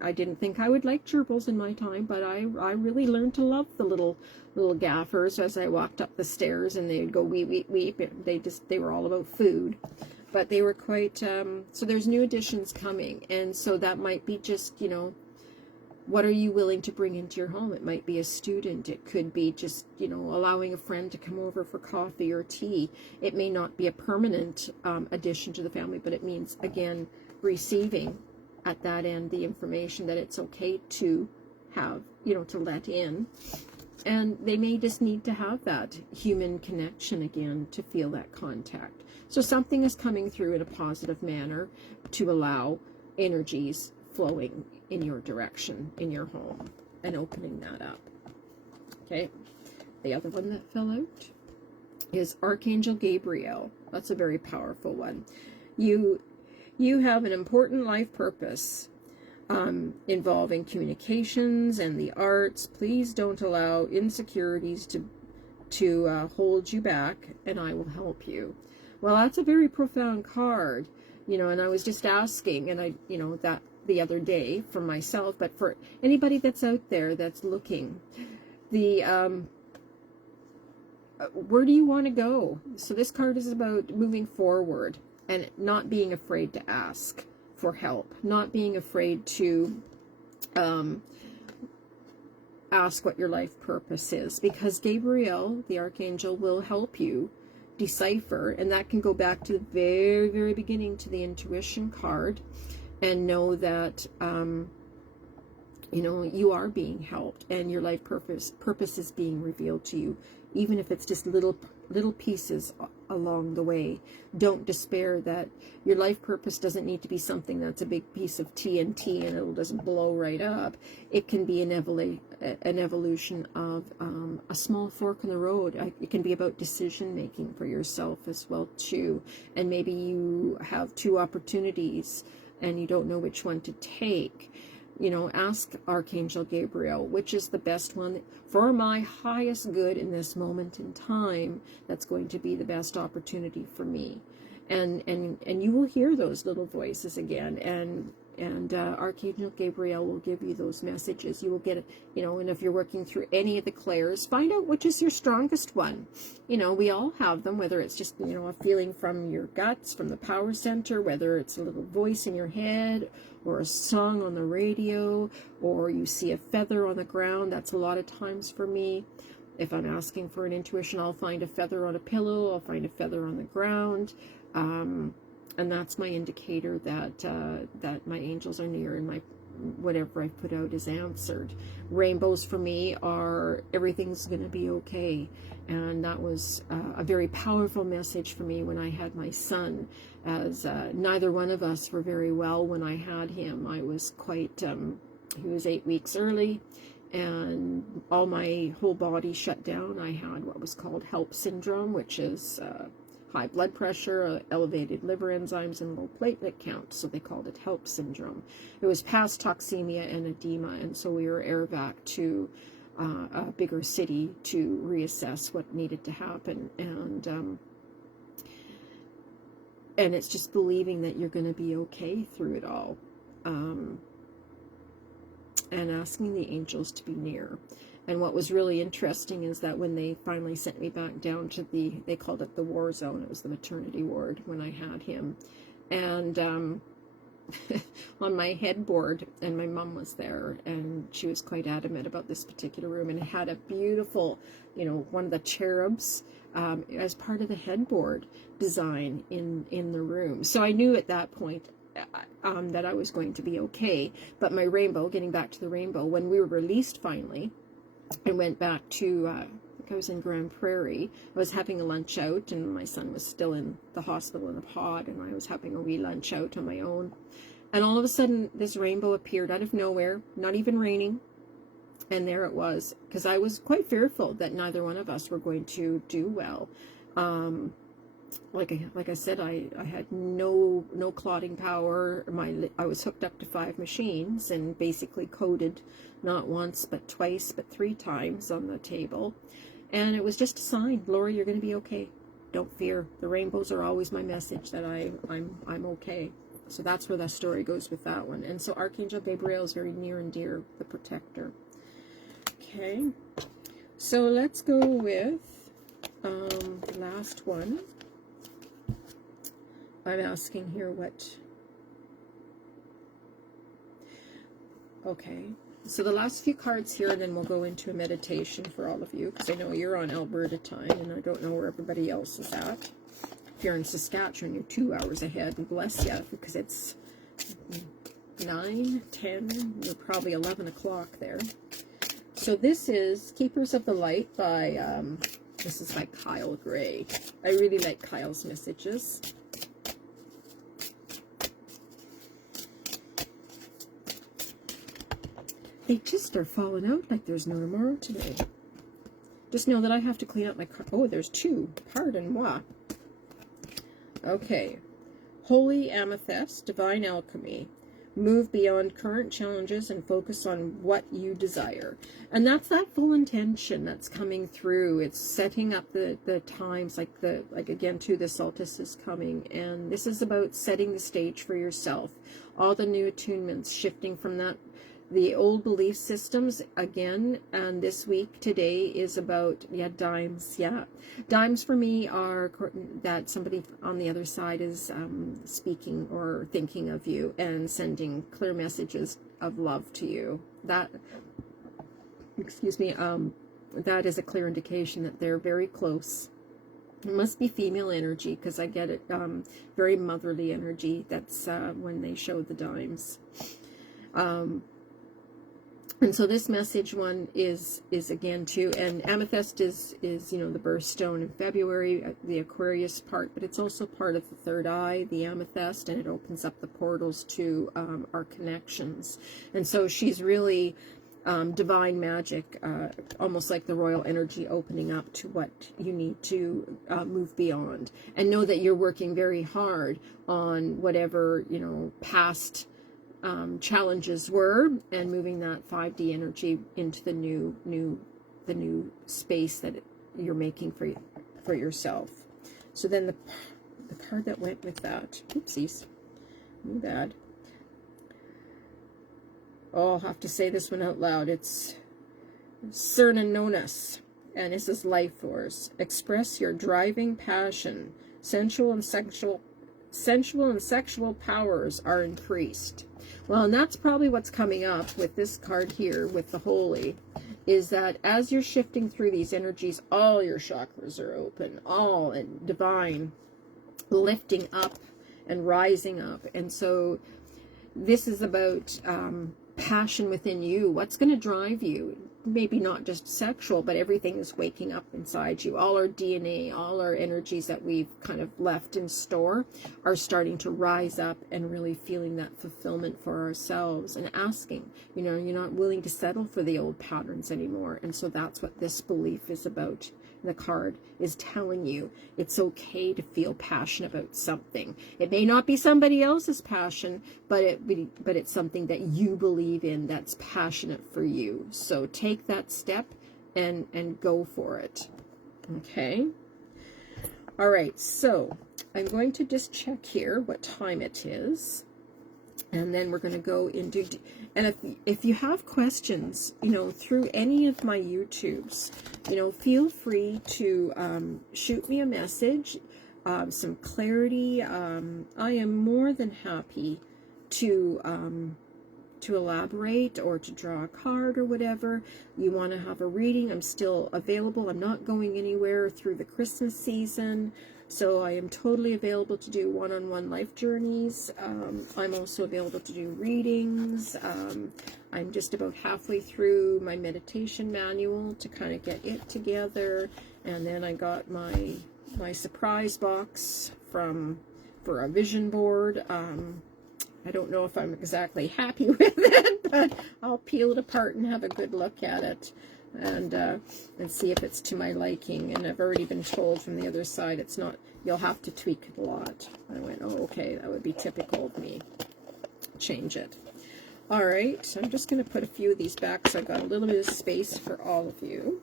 I didn't think I would like gerbils in my time, but I really learned to love the little gaffers as I walked up the stairs, and they'd go weep, weep, weep. They were all about food. But they were quite, so there's new additions coming. And so that might be just, what are you willing to bring into your home? It might be a student. It could be just, allowing a friend to come over for coffee or tea. It may not be a permanent addition to the family, but it means, again, receiving at that end the information that it's okay to have, to let in. And they may just need to have that human connection again to feel that contact. So something is coming through in a positive manner to allow energies flowing in your direction, in your home, and opening that up. Okay, the other one that fell out is Archangel Gabriel. That's a very powerful one. You have an important life purpose involving communications and the arts. Please don't allow insecurities to hold you back, and I will help you. Well, that's a very profound card, you know, and I was just asking, and I, you know, that the other day for myself, but for anybody that's out there that's looking, the where do you want to go? So this card is about moving forward and not being afraid to ask for help, not being afraid to ask what your life purpose is, because Gabriel, the archangel, will help you decipher, and that can go back to the very, very beginning, to the intuition card, and know that you know, you are being helped, and your life purpose is being revealed to you, even if it's just little pieces along the way. Don't despair that your life purpose doesn't need to be something that's a big piece of TNT and it'll just blow right up. It can be an evolution of a small fork in the road. It can be about decision making for yourself as well too, and maybe you have two opportunities and you don't know which one to take. You know, ask Archangel Gabriel, which is the best one for my highest good in this moment in time. That's going to be the best opportunity for me, and you will hear those little voices again, and Archangel Gabriel will give you those messages. You will get it, you know. And if you're working through any of the clairs, find out which is your strongest one. You know, we all have them, whether it's just, you know, a feeling from your guts, from the power center, whether it's a little voice in your head, or a song on the radio, or you see a feather on the ground. That's a lot of times for me. If I'm asking for an intuition, I'll find a feather on a pillow, I'll find a feather on the ground, and that's my indicator that that my angels are near, and my whatever I put out is answered. Rainbows for me are everything's going to be okay, and that was a very powerful message for me when I had my son, as neither one of us were very well when I had him. I was quite, he was 8 weeks early, and all my whole body shut down. I had what was called HELLP syndrome, which is high blood pressure, elevated liver enzymes, and low platelet count, so they called it HELLP syndrome. It was past toxemia and edema, and so we were airvac to a bigger city to reassess what needed to happen, and it's just believing that you're going to be okay through it all, and asking the angels to be near. And what was really interesting is that when they finally sent me back down to they called it the war zone, it was the maternity ward when I had him, and on my headboard, and my mom was there, and she was quite adamant about this particular room, and it had a beautiful, you know, one of the cherubs as part of the headboard design in the room. So I knew at that point that I was going to be okay. But my rainbow, getting back to the rainbow, when we were released finally, I went back to, I think I was in Grand Prairie. I was having a lunch out, and my son was still in the hospital in a pod, and I was having a wee lunch out on my own. And all of a sudden, this rainbow appeared out of nowhere, not even raining. And there it was, because I was quite fearful that neither one of us were going to do well. Like I said, I had no clotting power. I was hooked up to 5 machines and basically coded not once but twice but 3 times on the table, and it was just a sign. Lori, you're going to be okay. Don't fear. The rainbows are always my message that I'm okay. So that's where that story goes with that one. And so Archangel Gabriel is very near and dear, the protector. Okay, so let's go with the last one. I'm asking here what... Okay, so the last few cards here, and then we'll go into a meditation for all of you, because I know you're on Alberta time, and I don't know where everybody else is at. If you're in Saskatchewan, you're 2 hours ahead, and bless you, because it's 9, 10, you're probably 11 o'clock there. So this is Keepers of the Light by, this is by Kyle Gray. I really like Kyle's messages. They just are falling out like there's no tomorrow today. Just know that I have to clean up my car. Oh, there's 2. Pardon moi. Okay. Holy Amethyst, Divine Alchemy. Move beyond current challenges and focus on what you desire. And that's that full intention that's coming through. It's setting up the times, like again too, the solstice is coming, and this is about setting the stage for yourself. All the new attunements, shifting from the old belief systems again. And this week today is about dimes. Dimes for me are that somebody on the other side is speaking or thinking of you and sending clear messages of love to you. That, excuse me, that is a clear indication that they're very close. It must be female energy, because I get it, very motherly energy. That's when they show the dimes. And so this message one is again too, and amethyst is you know, the birthstone in February, the Aquarius part, but it's also part of the third eye, the amethyst, and it opens up the portals to our connections. And so she's really divine magic, almost like the royal energy, opening up to what you need to move beyond, and know that you're working very hard on whatever, you know, past challenges were, and moving that 5D energy into the new space that you're making for yourself. So then the card that went with that, oopsies, my bad. Oh, I'll have to say this one out loud. It's Cernunnos, and this is Life Force. Express your driving passion. Sensual and sexual powers are increased. Well, and that's probably what's coming up with this card here, with the Holy, is that as you're shifting through these energies, all your chakras are open, all and divine, lifting up and rising up. And so this is about passion within you. What's going to drive you? Maybe not just sexual, but everything is waking up inside you. All our DNA, all our energies that we've kind of left in store are starting to rise up, and really feeling that fulfillment for ourselves, and asking, you know, you're not willing to settle for the old patterns anymore. And so that's what this belief is about. The card is telling you it's okay to feel passionate about something. It may not be somebody else's passion, but it's something that you believe in, that's passionate for you. So take that step and go for it. Okay. All right. So I'm going to just check here what time it is, and then we're going to go into, and if you have questions, you know, through any of my YouTubes, you know, feel free to shoot me a message, some clarity. I am more than happy to elaborate, or to draw a card, or whatever. You want to have a reading, I'm still available. I'm not going anywhere through the Christmas season. So I am totally available to do one-on-one life journeys. I'm also available to do readings. I'm just about halfway through my meditation manual to kind of get it together. And then I got my surprise box for a vision board. I don't know if I'm exactly happy with it, but I'll peel it apart and have a good look at it. And see if it's to my liking. And I've already been told from the other side it's not, you'll have to tweak it a lot. I went, oh, okay, that would be typical of me. Change it. All right, so I'm just going to put a few of these back, so I've got a little bit of space for all of you.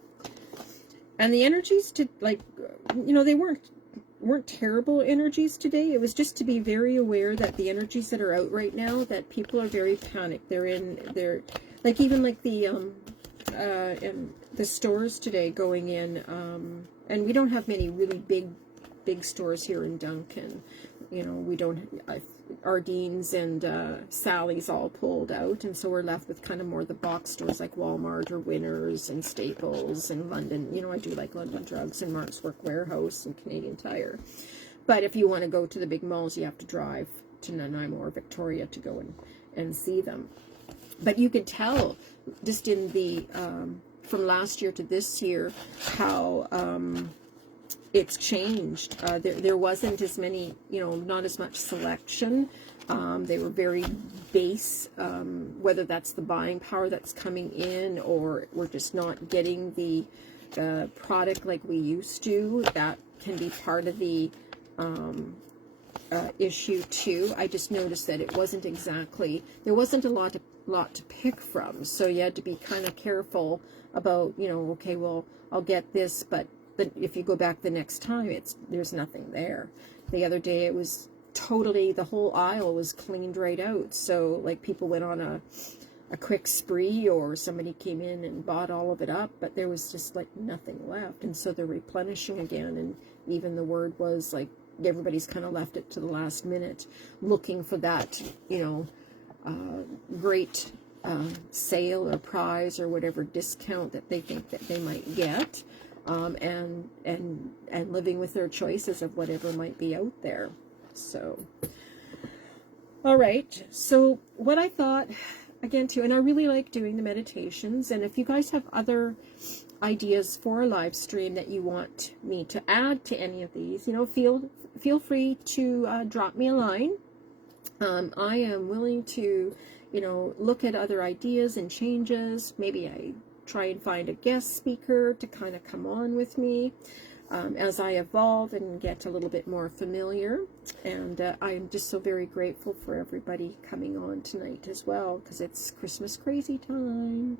And the energies, to, like, you know, they weren't terrible energies today. It was just to be very aware that the energies that are out right now, that people are very panicked. They're like, even like the stores today going in, and we don't have many really big stores here in Duncan. You know, we don't, Ardene's and Sally's all pulled out, and so we're left with kind of more the box stores like Walmart or Winners and Staples and London. You know, I do like London Drugs and Mark's Work Warehouse and Canadian Tire. But if you want to go to the big malls, you have to drive to Nanaimo or Victoria to go and see them. But you could tell just in the from last year to this year how it's changed. There wasn't as many, you know, not as much selection. They were very base, whether that's the buying power that's coming in, or we're just not getting the product like we used to. That can be part of the issue too. I just noticed that it wasn't exactly, there wasn't a lot to pick from, so you had to be kind of careful about, you know, okay, well, I'll get this, but if you go back the next time, there's nothing there. The other day it was totally, the whole aisle was cleaned right out, so like people went on a quick spree, or somebody came in and bought all of it up, but there was just like nothing left, and so they're replenishing again. And even the word was like everybody's kind of left it to the last minute, looking for that, you know, great sale or prize or whatever discount that they think that they might get, and living with their choices of whatever might be out there. So, all right. So what I thought, again too, and I really like doing the meditations, and if you guys have other ideas for a live stream that you want me to add to any of these, you know, feel free to drop me a line. I am willing to, you know, look at other ideas and changes. Maybe I try and find a guest speaker to kind of come on with me as I evolve and get a little bit more familiar. And I'm just so very grateful for everybody coming on tonight as well, because it's Christmas crazy time.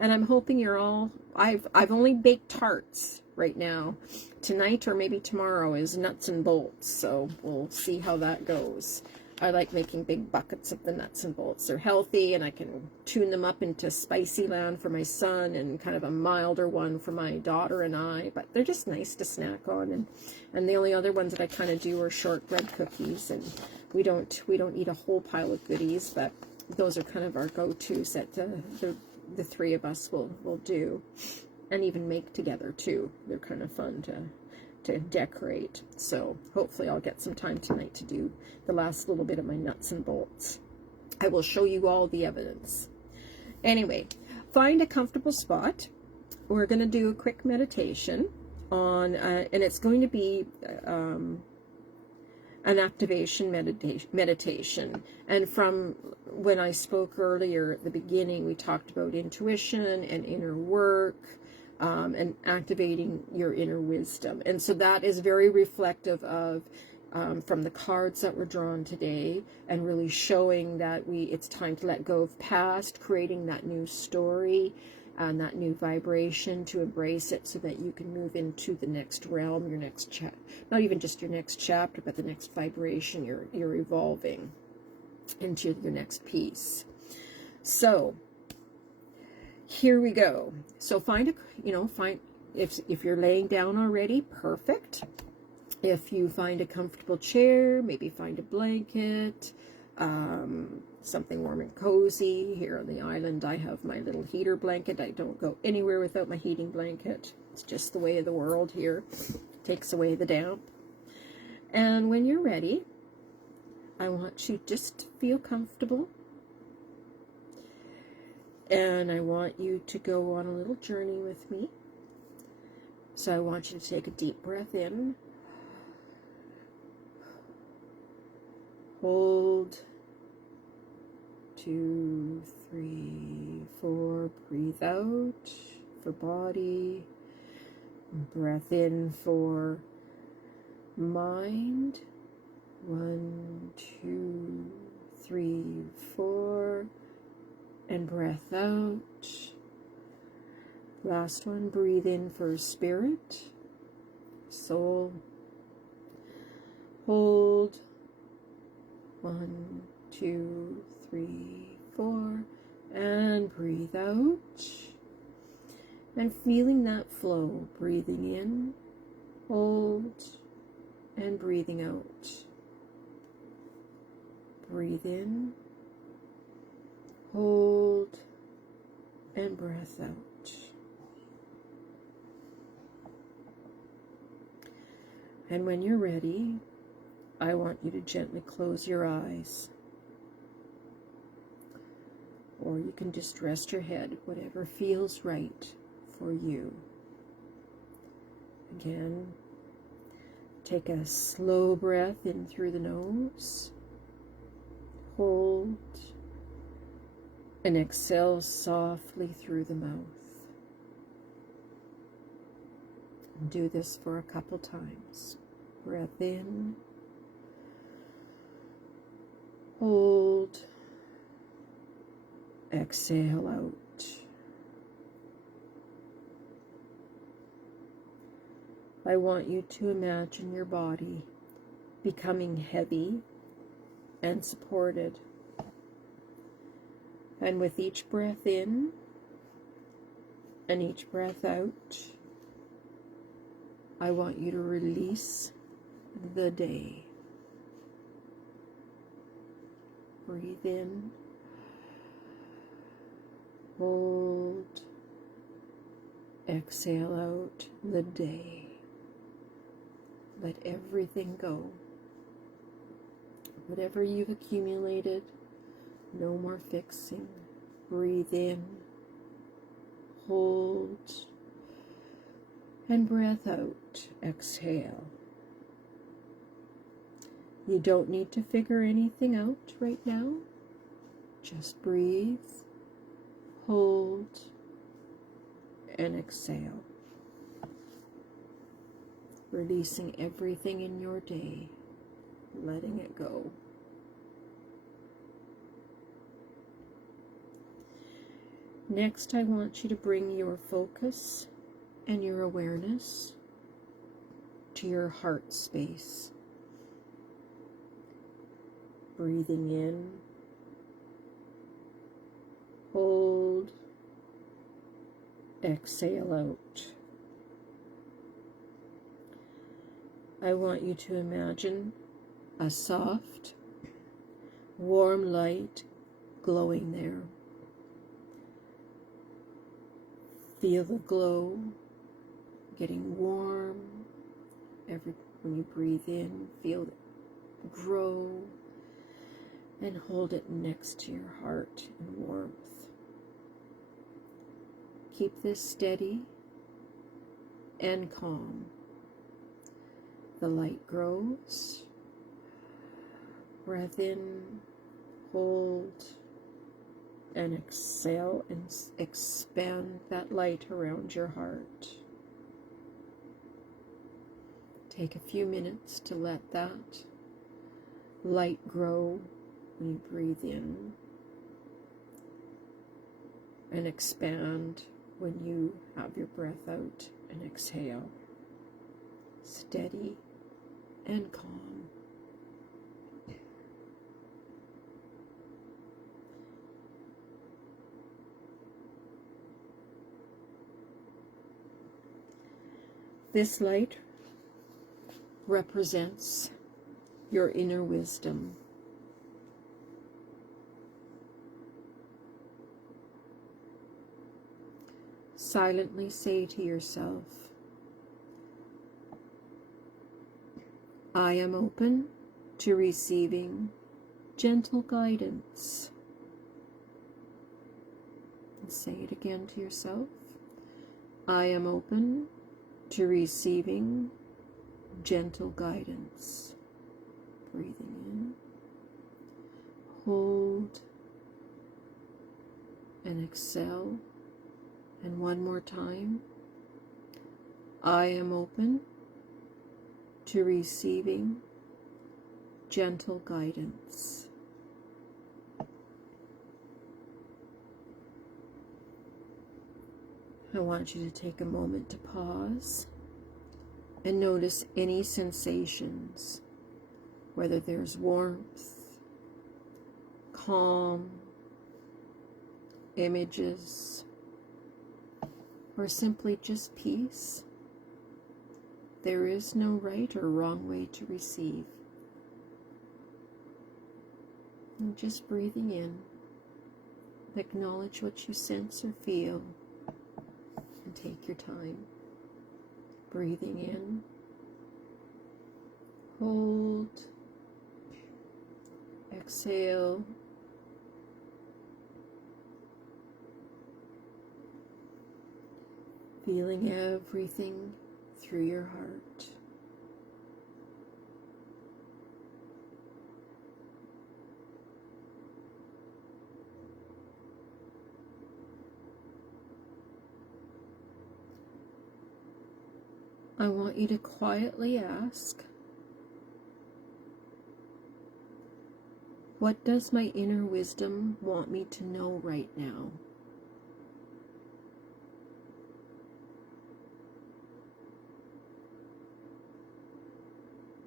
And I'm hoping you're all, I've only baked tarts right now. Tonight or maybe tomorrow is nuts and bolts, so we'll see how that goes. I like making big buckets of the nuts and bolts. They're healthy, and I can tune them up into spicy land for my son and kind of a milder one for my daughter and I. But they're just nice to snack on. And the only other ones that I kind of do are shortbread cookies. And we don't eat a whole pile of goodies, but those are kind of our go-tos that the three of us will do, and even make together too. They're kind of fun to decorate. So hopefully I'll get some time tonight to do the last little bit of my nuts and bolts. I will show you all the evidence. Anyway, find a comfortable spot. We're going to do a quick meditation on, and it's going to be an activation meditation. And from when I spoke earlier at the beginning, we talked about intuition and inner work, and activating your inner wisdom. And so that is very reflective of from the cards that were drawn today, and really showing that it's time to let go of past, creating that new story and that new vibration, to embrace it so that you can move into the next realm, your next not even just your next chapter, but the next vibration you're evolving into, your next piece. So here we go. So find if you're laying down already, perfect. If you find a comfortable chair, maybe find a blanket, something warm and cozy. Here on the island, I have my little heater blanket. I don't go anywhere without my heating blanket. It's just the way of the world here. Takes away the damp. And when you're ready, I want you just to feel comfortable. And I want you to go on a little journey with me. So I want you to take a deep breath in. Hold. 2, 3, 4. Breathe out for body. Breath in for mind. 1, 2, 3, 4. And breath out. Last one, breathe in for spirit, soul. Hold. 1, 2, 3, 4. And breathe out. And feeling that flow, breathing in, hold, and breathing out. Breathe in, hold, and breath out. And when you're ready, I want you to gently close your eyes. Or you can just rest your head, whatever feels right for you. Again, take a slow breath in through the nose. Hold. And exhale softly through the mouth. And do this for a couple times. Breath in. Hold. Exhale out. I want you to imagine your body becoming heavy and supported. And with each breath in and each breath out, I want you to release the day. Breathe in. Hold. Exhale out the day. Let everything go. Whatever you've accumulated, no more fixing. Breathe in. Hold. And breath out. Exhale. You don't need to figure anything out right now. Just breathe. Hold. And exhale. Releasing everything in your day, letting it go. Next, I want you to bring your focus and your awareness to your heart space. Breathing in, hold, exhale out. I want you to imagine a soft, warm light glowing there. Feel the glow getting warm. When you breathe in, feel it grow and hold it next to your heart in warmth. Keep this steady and calm. The light grows. Breath in, hold, and exhale and expand that light around your heart. Take a few minutes to let that light grow when you breathe in, and expand when you have your breath out and exhale. Steady and calm. This light represents your inner wisdom. Silently say to yourself, I am open to receiving gentle guidance. And say it again to yourself. I am open to receiving gentle guidance. Breathing in, hold, and exhale. And one more time. I am open to receiving gentle guidance. I want you to take a moment to pause and notice any sensations, whether there's warmth, calm, images, or simply just peace. There is no right or wrong way to receive. And just breathing in, acknowledge what you sense or feel, and take your time. Breathing in, hold, exhale, feeling everything through your heart. I want you to quietly ask, What does my inner wisdom want me to know right now?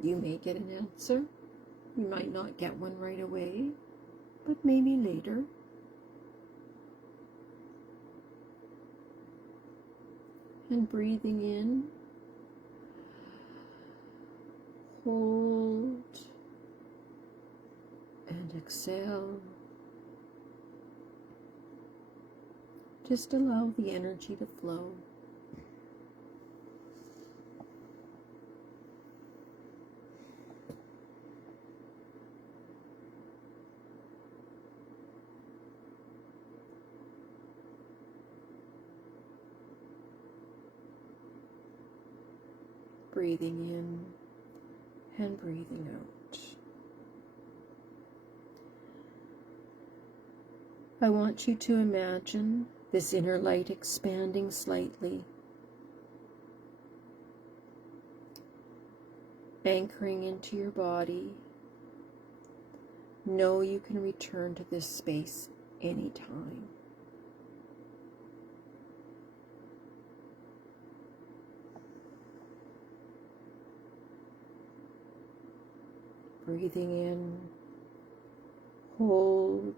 You may get an answer. You might not get one right away, but maybe later. And breathing in, hold, and exhale. Just allow the energy to flow. Breathing in and breathing out. I want you to imagine this inner light expanding slightly, anchoring into your body. Know you can return to this space anytime. Breathing in, hold,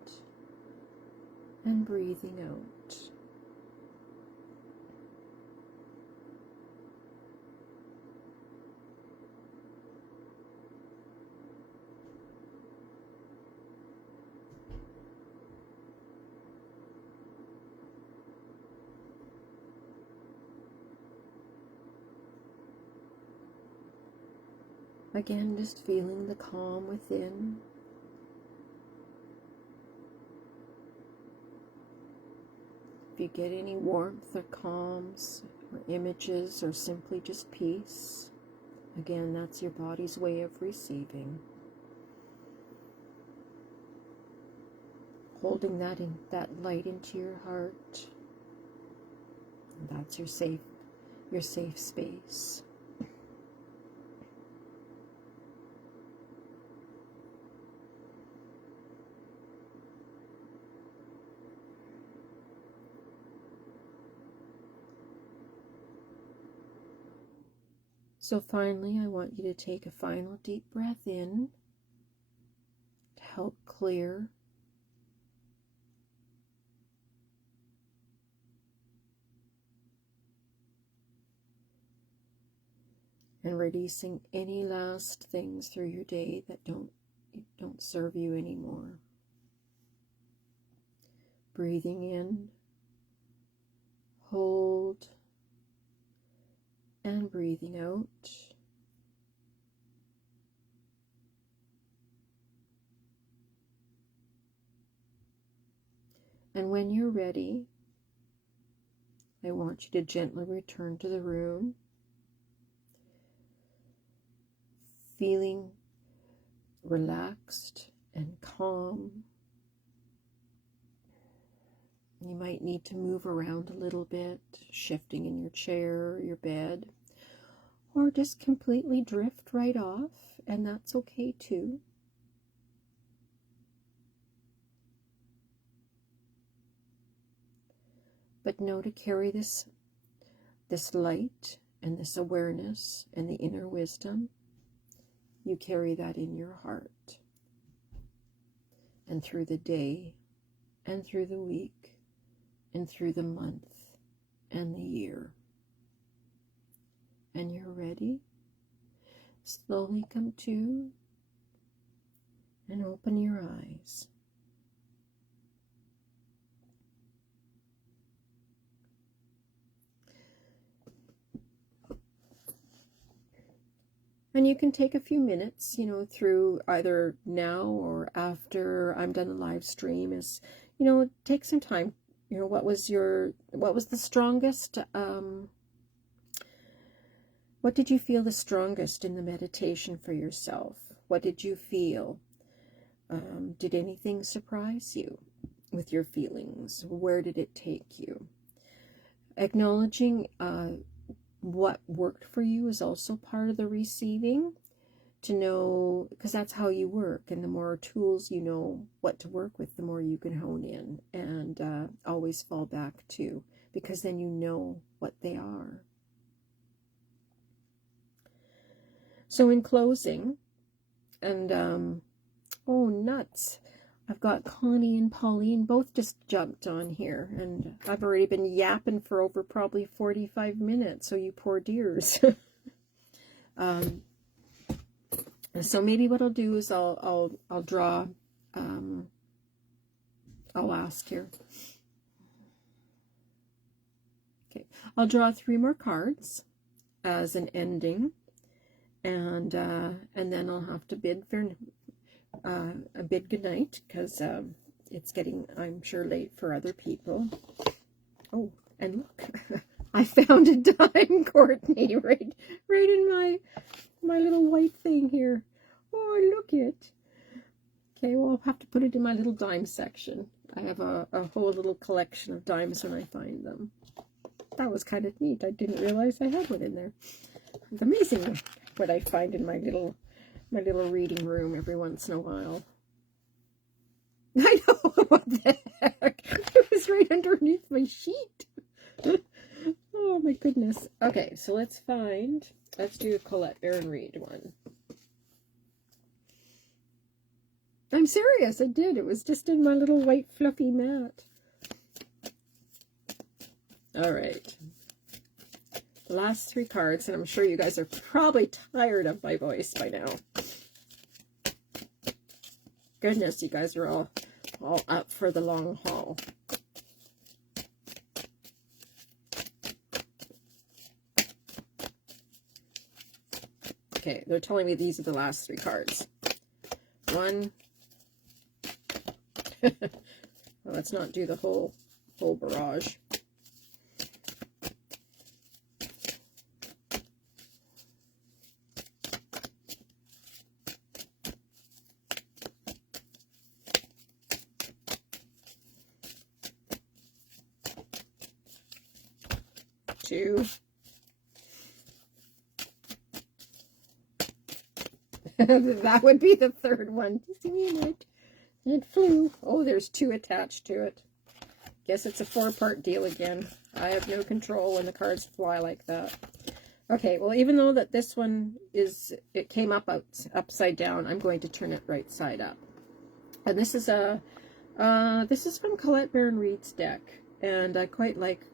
and breathing out. Again, just feeling the calm within. If you get any warmth or calms or images or simply just peace, again, that's your body's way of receiving. Holding that light into your heart. And that's your safe space. So finally, I want you to take a final deep breath in to help clear. And releasing any last things through your day that don't serve you anymore. Breathing in, hold, and breathing out. And when you're ready, I want you to gently return to the room, feeling relaxed and calm. You might need to move around a little bit, shifting in your chair or your bed, or just completely drift right off, and that's okay too. But know to carry this light and this awareness and the inner wisdom. You carry that in your heart, and through the day, and through the week, and through the month, and the year. And you're ready? Slowly come to and open your eyes. And you can take a few minutes, through either now or after I'm done the live stream, take some time. What was the strongest, what did you feel the strongest in the meditation for yourself? What did you feel? Did anything surprise you with your feelings? Where did it take you? Acknowledging what worked for you is also part of the receiving. to know, because that's how you work, and the more tools you know what to work with, the more you can hone in and always fall back to, because then you know what they are. So in closing, and oh nuts, I've got Connie and Pauline both just jumped on here, and I've already been yapping for over probably 45 minutes, so you poor dears. So maybe what I'll do is I'll draw, I'll ask here. Okay, I'll draw 3 more cards as an ending, and then I'll have to bid for a bid goodnight, because it's getting, I'm sure, late for other people. Oh, and look, I found a dime, Courtney, right in my little white thing here. Oh, look it. Okay, well, I'll have to put it in my little dime section. I have a whole little collection of dimes when I find them. That was kind of neat. I didn't realize I had one in there. It's amazing what I find in my little reading room every once in a while. I know, what the heck? It was right underneath my sheet. Oh my goodness. Okay, so let's do a Colette Baron Reid one. I'm serious, I did. It was just in my little white fluffy mat. All right. The last 3 cards, and I'm sure you guys are probably tired of my voice by now. Goodness, you guys are all up for the long haul. Okay, they're telling me these are the last 3 cards. 1. Well, let's not do the whole barrage. 2. That would be the 3rd one. Just a minute. It flew. Oh, there's 2 attached to it. Guess it's a 4-part deal again. I have no control when the cards fly like that. Okay, well, even though that this one it came up upside down, I'm going to turn it right side up. And this is from Colette Baron Reid's deck, and I quite like.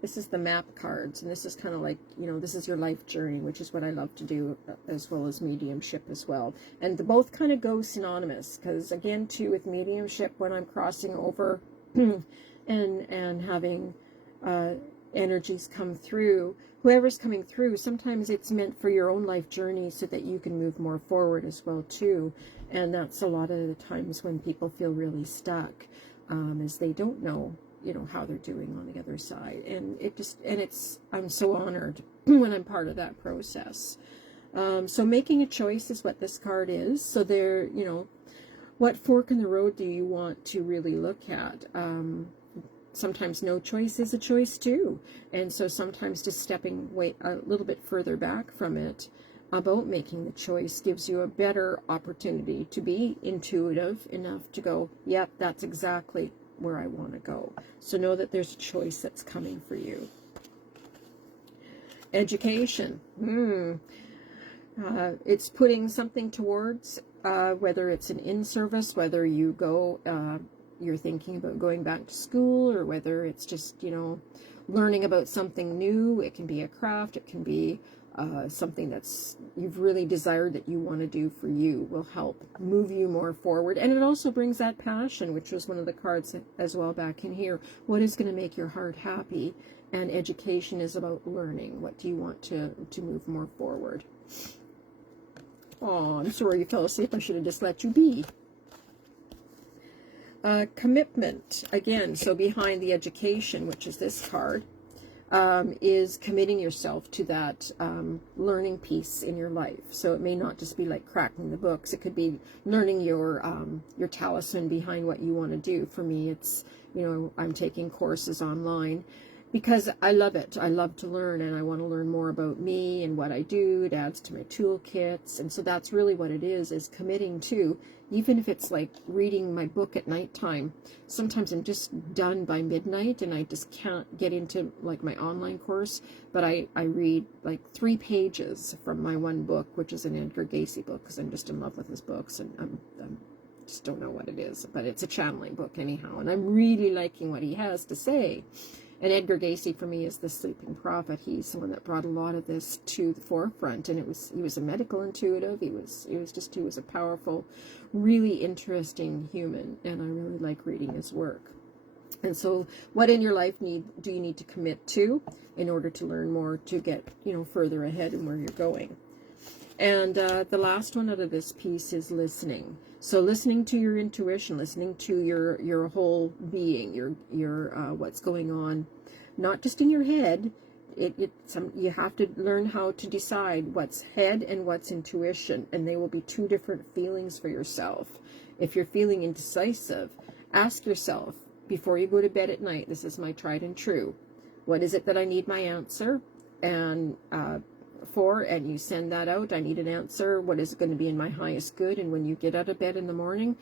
This is the map cards, and this is kind of like, this is your life journey, which is what I love to do, as well as mediumship as well. And they both kind of go synonymous, because again, too, with mediumship, when I'm crossing over and having energies come through, whoever's coming through, sometimes it's meant for your own life journey so that you can move more forward as well, too. And that's a lot of the times when people feel really stuck, as they don't know how they're doing on the other side, and I'm so honored when I'm part of that process. So making a choice is what this card is. So there, what fork in the road do you want to really look at? Sometimes no choice is a choice too, and so sometimes just stepping a little bit further back from it about making the choice gives you a better opportunity to be intuitive enough to go, yep, that's exactly where I want to go. So know that there's a choice that's coming for you. Education. It's putting something towards, whether it's an in-service, whether you go, you're thinking about going back to school, or whether it's just, learning about something new. It can be a craft, it can be something that's you've really desired that you want to do for you, will help move you more forward. And it also brings that passion, which was one of the cards as well back in here. What is going to make your heart happy? And education is about learning. What do you want to move more forward? Oh, I'm sorry you fell asleep. I should have just let you be. Commitment, again, so behind the education, which is this card, is committing yourself to that learning piece in your life. So it may not just be like cracking the books. It could be learning your talisman behind what you want to do. For me, it's, I'm taking courses online, because I love it. I love to learn, and I want to learn more about me and what I do. It adds to my toolkits, and so that's really what it is committing to, even if it's like reading my book at nighttime. Sometimes I'm just done by midnight, and I just can't get into like my online course, but I read like 3 pages from my one book, which is an Edgar Cayce book, because I'm just in love with his books, and I'm just don't know what it is, but it's a channeling book anyhow, and I'm really liking what he has to say. And Edgar Cayce, for me, is the sleeping prophet. He's the one that brought a lot of this to the forefront. And he was a medical intuitive. He was a powerful, really interesting human. And I really like reading his work. And so what in your life do you need to commit to in order to learn more, to get, further ahead in where you're going? And the last one out of this piece is listening. So listening to your intuition, listening to your whole being, your what's going on, not just in your head. You have to learn how to decide what's head and what's intuition, and they will be 2 different feelings for yourself. If you're feeling indecisive, ask yourself before you go to bed at night. This is my tried and true. What is it that I need my answer? And for, and you send that out. I need an answer. What is going to be in my highest good? And when you get out of bed in the morning,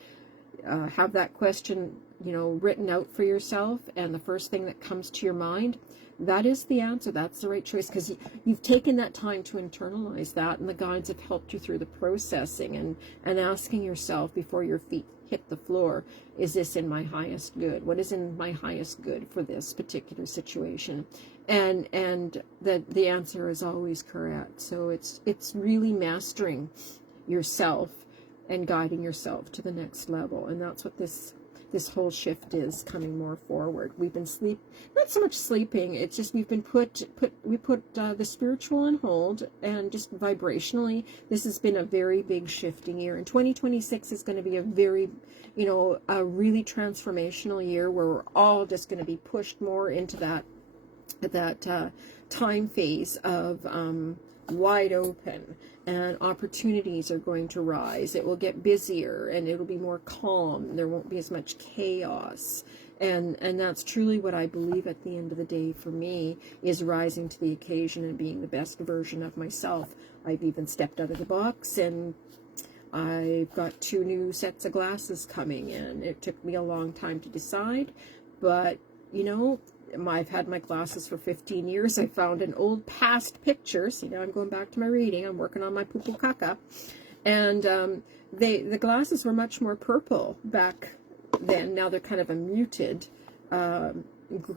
have that question, written out for yourself, and the first thing that comes to your mind, that is the answer. That's the right choice, because you've taken that time to internalize that, and the guides have helped you through the processing and asking yourself before your feet hit the floor, is this in my highest good? What is in my highest good for this particular situation? And the answer is always correct. So it's really mastering yourself and guiding yourself to the next level. And that's what this whole shift is, coming more forward. We've been not so much sleeping, it's just we've been we put the spiritual on hold, and just vibrationally, this has been a very big shifting year. And 2026 is going to be a very, a really transformational year, where we're all just going to be pushed more into that time phase of wide open, and opportunities are going to rise. It will get busier, and it'll be more calm. There won't be as much chaos, and that's truly what I believe at the end of the day for me, is rising to the occasion and being the best version of myself. I've even stepped out of the box, and I've got 2 new sets of glasses coming in. It took me a long time to decide, but I've had my glasses for 15 years. I found an old past picture. See, now I'm going back to my reading. I'm working on my poo-poo caca. And the glasses were much more purple back then. Now they're kind of a muted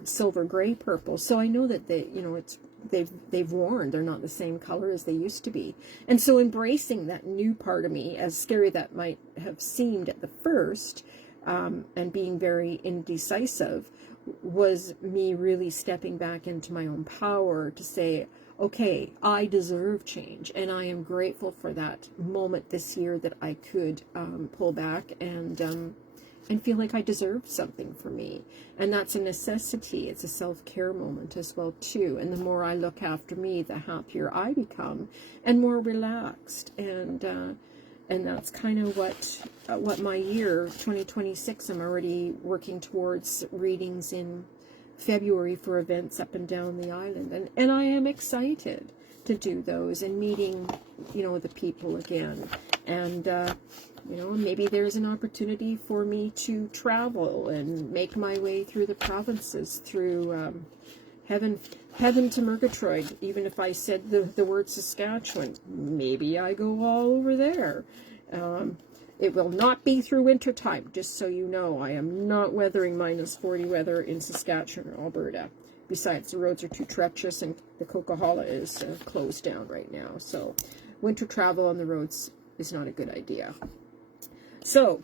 silver gray purple. So I know that they've worn. They're not the same color as they used to be. And so embracing that new part of me, as scary that might have seemed at the first, and being very indecisive, was me really stepping back into my own power to say, okay, I deserve change, and I am grateful for that moment this year that I could pull back and feel like I deserved something for me. And that's a necessity. It's a self-care moment as well too. And the more I look after me, the happier I become, and more relaxed. And that's kind of what my year 2026. I'm already working towards readings in February for events up and down the island, and I am excited to do those and meeting the people again, and maybe there's an opportunity for me to travel and make my way through the provinces, through heaven to Murgatroyd. Even if I said the word Saskatchewan, maybe I go all over there. It will not be through winter time, just so you know. I am not weathering -40 weather in Saskatchewan or Alberta. Besides, the roads are too treacherous, and the Coquihalla is closed down right now. So winter travel on the roads is not a good idea. So,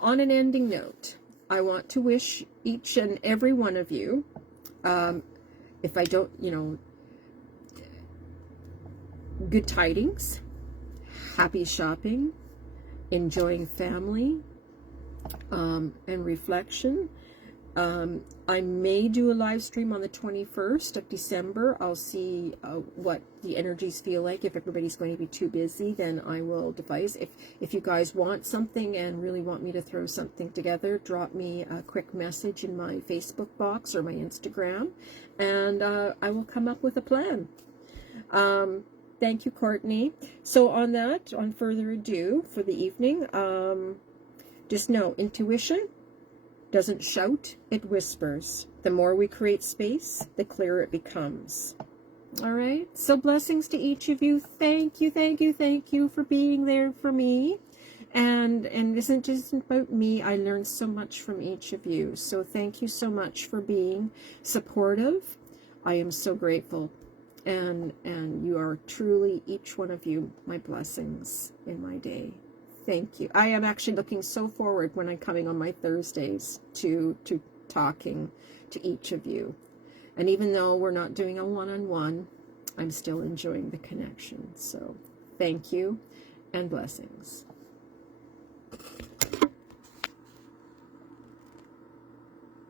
on an ending note, I want to wish each and every one of you, if I don't, good tidings, happy shopping, enjoying family, and reflection, I may do a live stream on the 21st of December. I'll see what the energies feel like. If everybody's going to be too busy, then I will devise. If you guys want something and really want me to throw something together, drop me a quick message in my Facebook box or my Instagram, and I will come up with a plan. Thank you, Courtney. So on that, on further ado for the evening, just know intuition doesn't shout, it whispers. The more we create space, the clearer it becomes. All right. So blessings to each of you. Thank you, thank you, thank you for being there for me. And this isn't just about me. I learned so much from each of you. So thank you so much for being supportive. I am so grateful. And you are truly, each one of you, my blessings in my day. Thank you. I am actually looking so forward when I'm coming on my Thursdays to talking to each of you. And even though we're not doing a one-on-one, I'm still enjoying the connection. So thank you and blessings.